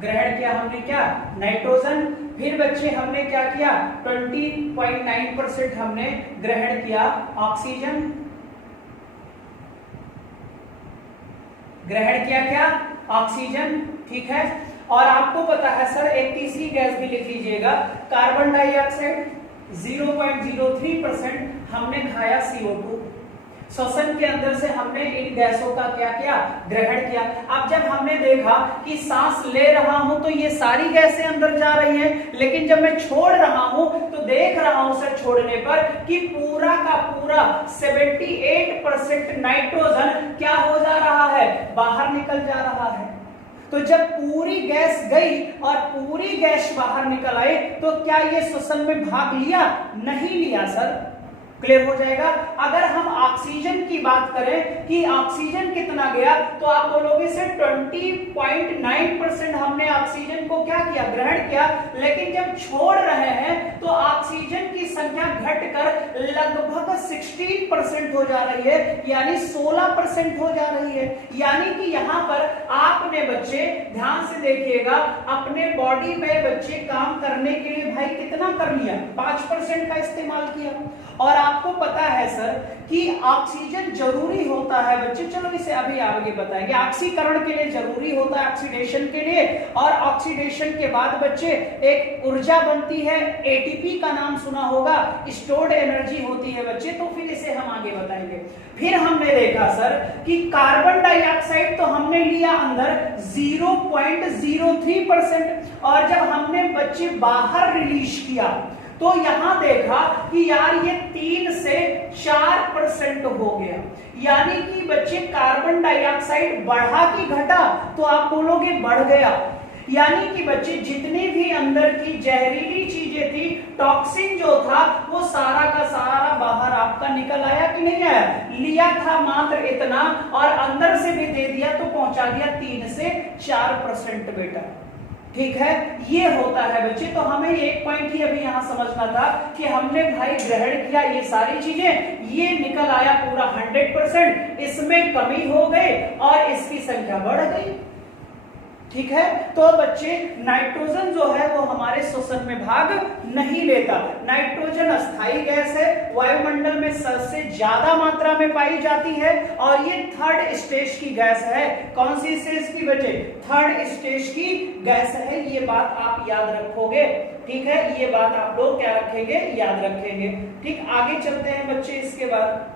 ग्रहण किया हमने, क्या, नाइट्रोजन। फिर बच्चे हमने क्या किया, 20.9% हमने ग्रहण किया ऑक्सीजन, ग्रहण किया क्या, ऑक्सीजन, ठीक है। और आपको पता है सर एक तीसरी गैस भी लिख लीजिएगा, कार्बन डाइऑक्साइड 0.03% हमने खाया CO2। श्वसन के अंदर से हमने इन गैसों का क्या किया, ग्रहण किया। अब जब हमने देखा कि सांस ले रहा हूं तो ये सारी गैसें अंदर जा रही हैं, लेकिन जब मैं छोड़ रहा हूं तो देख रहा हूं सर छोड़ने पर कि पूरा का पूरा 78% नाइट्रोजन क्या हो जा रहा है, बाहर निकल जा रहा है। तो जब पूरी गैस गई और पूरी गैस बाहर निकल आई तो क्या ये श्वसन में भाग लिया, नहीं लिया सर। क्लियर हो जाएगा। अगर हम ऑक्सीजन की बात करें कि ऑक्सीजन कितना गया, तो आप बोलोगे से 20.9% हमने ऑक्सीजन को क्या किया, ग्रहण किया। लेकिन जब छोड़ रहे हैं तो ऑक्सीजन की संख्या घटकर लगभग 16% हो जा रही है, यानी 16% हो जा रही है। यानी कि यहां पर आपने बच्चे ध्यान से देखिएगा, अपने बॉडी में बच्चे काम करने के लिए भाई कितना कर लिया, 5% का इस्तेमाल किया। और आपको पता है सर कि ऑक्सीजन जरूरी होता है बच्चे, चलो इसे अभी आगे बताएंगे, ऑक्सीकरण के लिए जरूरी होता है, ऑक्सीडेशन के लिए। और ऑक्सीडेशन के बाद बच्चे एक ऊर्जा बनती है, एटीपी का नाम सुना होगा, स्टोर्ड एनर्जी होती है बच्चे। तो फिर इसे हम आगे बताएंगे। फिर हमने देखा सर कि कार्बन डाइऑक्साइड तो हमने लिया अंदर 0.03%, और जब हमने बच्चे बाहर रिलीज किया तो यहां देखा कि यार ये 3 से 4% हो गया। यानी कि बच्चे कार्बन डाइऑक्साइड बढ़ा कि घटा, तो आप बोलोगे बढ़ गया। यानी कि बच्चे जितनी भी अंदर की जहरीली चीजें थी, टॉक्सिन जो था, वो सारा का सारा बाहर आपका निकल आया कि नहीं आया। लिया था मात्र इतना और अंदर से भी दे दिया तो पहुंचा दिया 3 से 4% बेटा, ठीक है। ये होता है बच्चे। तो हमें एक पॉइंट ही अभी यहां समझना था कि हमने भाई ग्रहण किया ये सारी चीजें, ये निकल आया पूरा 100%, इसमें कमी हो गई और इसकी संख्या बढ़ गई, ठीक है। तो बच्चे नाइट्रोजन जो है वो हमारे श्वसन में भाग नहीं लेता। नाइट्रोजन अस्थायी गैस है, वायुमंडल में सबसे ज्यादा मात्रा में पाई जाती है और ये 3rd स्टेज की गैस है। कौन सी स्टेज की बच्चे, 3rd स्टेज की गैस है। ये बात आप याद रखोगे, ठीक है। ये बात आप लोग क्या रखेंगे, याद रखेंगे, ठीक। आगे चलते हैं बच्चे। इसके बाद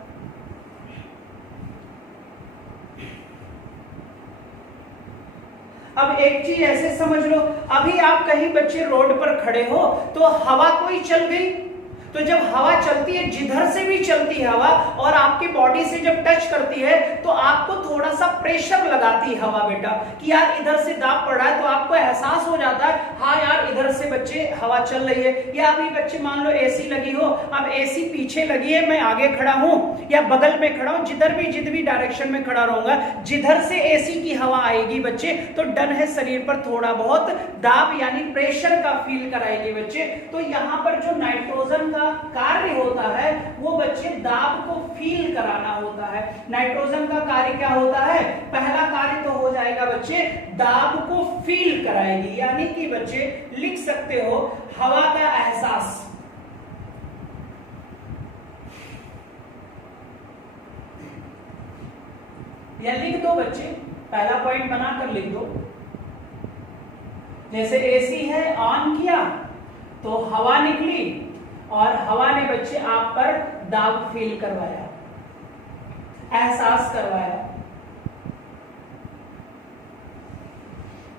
अब एक चीज ऐसे समझ लो, अभी आप कहीं बच्चे रोड पर खड़े हो तो हवा कोई चल गई, तो जब हवा चलती है, जिधर से भी चलती है हवा और आपकी बॉडी से जब टच करती है तो आपको थोड़ा सा प्रेशर लगाती है हवा बेटा, कि यार इधर से दाब पड़ रहा है, तो आपको एहसास हो जाता है हाँ यार इधर से बच्चे हवा चल रही है। या अभी बच्चे मान लो एसी लगी हो, अब एसी पीछे लगी है, मैं आगे खड़ा हूं या बगल में खड़ा हूं, जिधर भी डायरेक्शन में खड़ा रहूंगा, जिधर से एसी की हवा आएगी बच्चे तो डन है शरीर पर थोड़ा बहुत दाब यानी प्रेशर का फील कराएगी बच्चे। तो यहाँ पर जो नाइट्रोजन कार्य होता है वो बच्चे दाब को फील कराना होता है। नाइट्रोजन का कार्य क्या होता है, पहला कार्य तो हो जाएगा बच्चे दाब को फील कराएगी, यानी कि बच्चे लिख सकते हो हवा का एहसास। या लिख दो बच्चे, पहला पॉइंट बनाकर लिख दो। जैसे एसी है, ऑन किया तो हवा निकली और हवा ने बच्चे आप पर दाब फील करवाया, एहसास करवाया,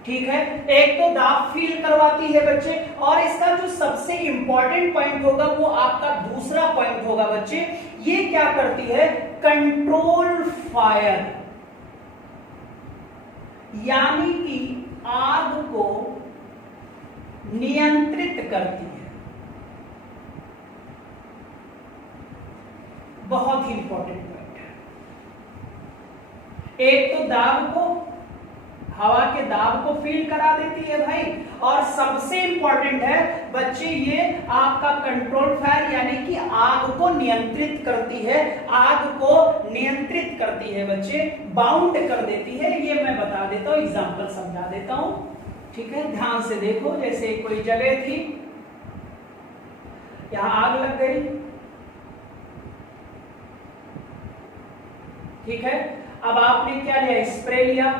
ठीक है। एक तो दाब फील करवाती है बच्चे, और इसका जो सबसे इंपॉर्टेंट पॉइंट होगा वो आपका दूसरा पॉइंट होगा बच्चे, ये क्या करती है, कंट्रोल फायर, यानी कि आग को नियंत्रित करती है। बहुत ही इंपॉर्टेंट पॉइंट है। एक तो दाब को, हवा के दाब को फील करा देती है भाई, और सबसे इंपॉर्टेंट है बच्चे ये आपका कंट्रोल फायर, यानी कि आग को नियंत्रित करती है, आग को नियंत्रित करती है बच्चे, बाउंड कर देती है। ये मैं बता देता हूं, एग्जांपल समझा देता हूं। ठीक है, ध्यान से देखो, जैसे कोई जगह थी, यहां आग लग गई, ठीक है। अब आपने क्या लिया, स्प्रे लिया,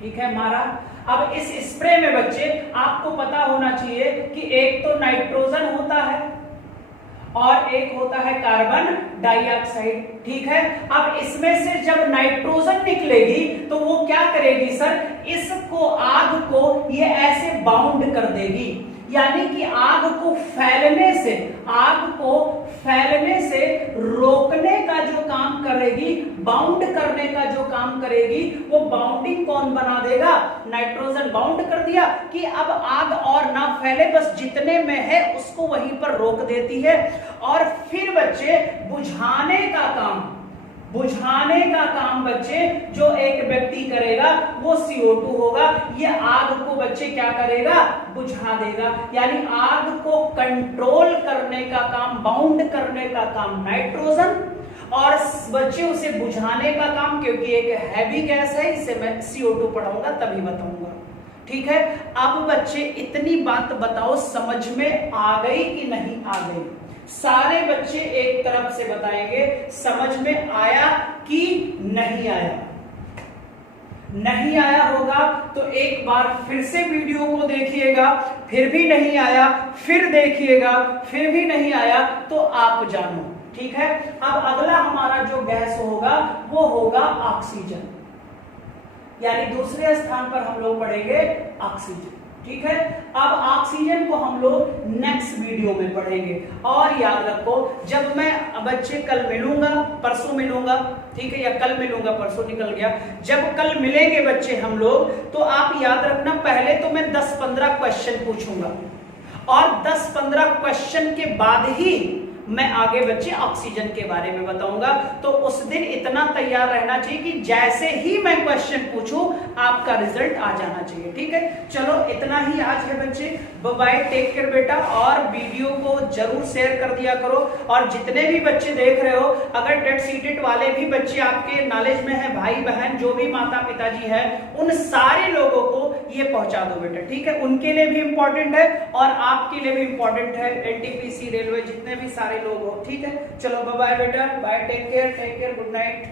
ठीक है, मारा। अब इस स्प्रे में बच्चे आपको पता होना चाहिए कि एक तो नाइट्रोजन होता है और एक होता है कार्बन डाइऑक्साइड, ठीक है। अब इसमें से जब नाइट्रोजन निकलेगी तो वो क्या करेगी सर, इसको, आग को ये ऐसे बाउंड कर देगी, यानी कि आग को फैलने से रोकने का जो काम करेगी, बाउंड करने का जो काम करेगी, वो बाउंडिंग कौन बना देगा, नाइट्रोजन बाउंड कर दिया कि अब आग और ना फैले, बस जितने में है उसको वहीं पर रोक देती है। और फिर बच्चे बुझाने का काम बच्चे जो एक व्यक्ति करेगा वो CO2 होगा, ये आग को बच्चे क्या करेगा, बुझा देगा। यानी आग को कंट्रोल करने का काम, बाउंड करने का काम नाइट्रोजन, और बच्चे उसे बुझाने का काम, क्योंकि एक हैवी गैस है, इसे मैं CO2 पढ़ाऊंगा तभी बताऊंगा, ठीक है। अब बच्चे इतनी बात बताओ, समझ में आ गई कि नहीं आ गई? सारे बच्चे एक तरफ से बताएंगे समझ में आया कि नहीं आया। नहीं आया होगा तो एक बार फिर से वीडियो को देखिएगा, फिर भी नहीं आया, फिर देखिएगा, फिर भी नहीं आया तो आप जानो, ठीक है। अब अगला हमारा जो गैस होगा वो होगा ऑक्सीजन, यानी दूसरे स्थान पर हम लोग पढ़ेंगे ऑक्सीजन, ठीक है। अब ऑक्सीजन को हम लोग नेक्स्ट वीडियो में पढ़ेंगे। और याद रखो, जब मैं बच्चे कल मिलूंगा, परसों मिलूंगा, ठीक है, या कल मिलूंगा, परसों निकल गया, जब कल मिलेंगे बच्चे हम लोग, तो आप याद रखना, पहले तो मैं 10-15 क्वेश्चन पूछूंगा और 10-15 क्वेश्चन के बाद ही मैं आगे बच्चे ऑक्सीजन के बारे में बताऊंगा। तो उस दिन इतना तैयार रहना चाहिए कि जैसे ही मैं क्वेश्चन पूछूं आपका रिजल्ट आ जाना चाहिए, ठीक है। चलो इतना ही आज है बच्चे, बाय, टेक केयर बेटा। और वीडियो को जरूर शेयर कर दिया करो, और जितने भी बच्चे देख रहे हो, अगर टेट सीटेट वाले भी बच्चे आपके नॉलेज में है, भाई बहन जो भी माता पिताजी हैं, उन सारे लोगों को ये पहुंचा दो बेटा, ठीक है। उनके लिए भी इंपॉर्टेंट है और आपके लिए भी इंपॉर्टेंट है, NTPC, रेलवे, जितने भी सारे लोग हो, ठीक है। चलो बाय बेटा, bye, take care, good night.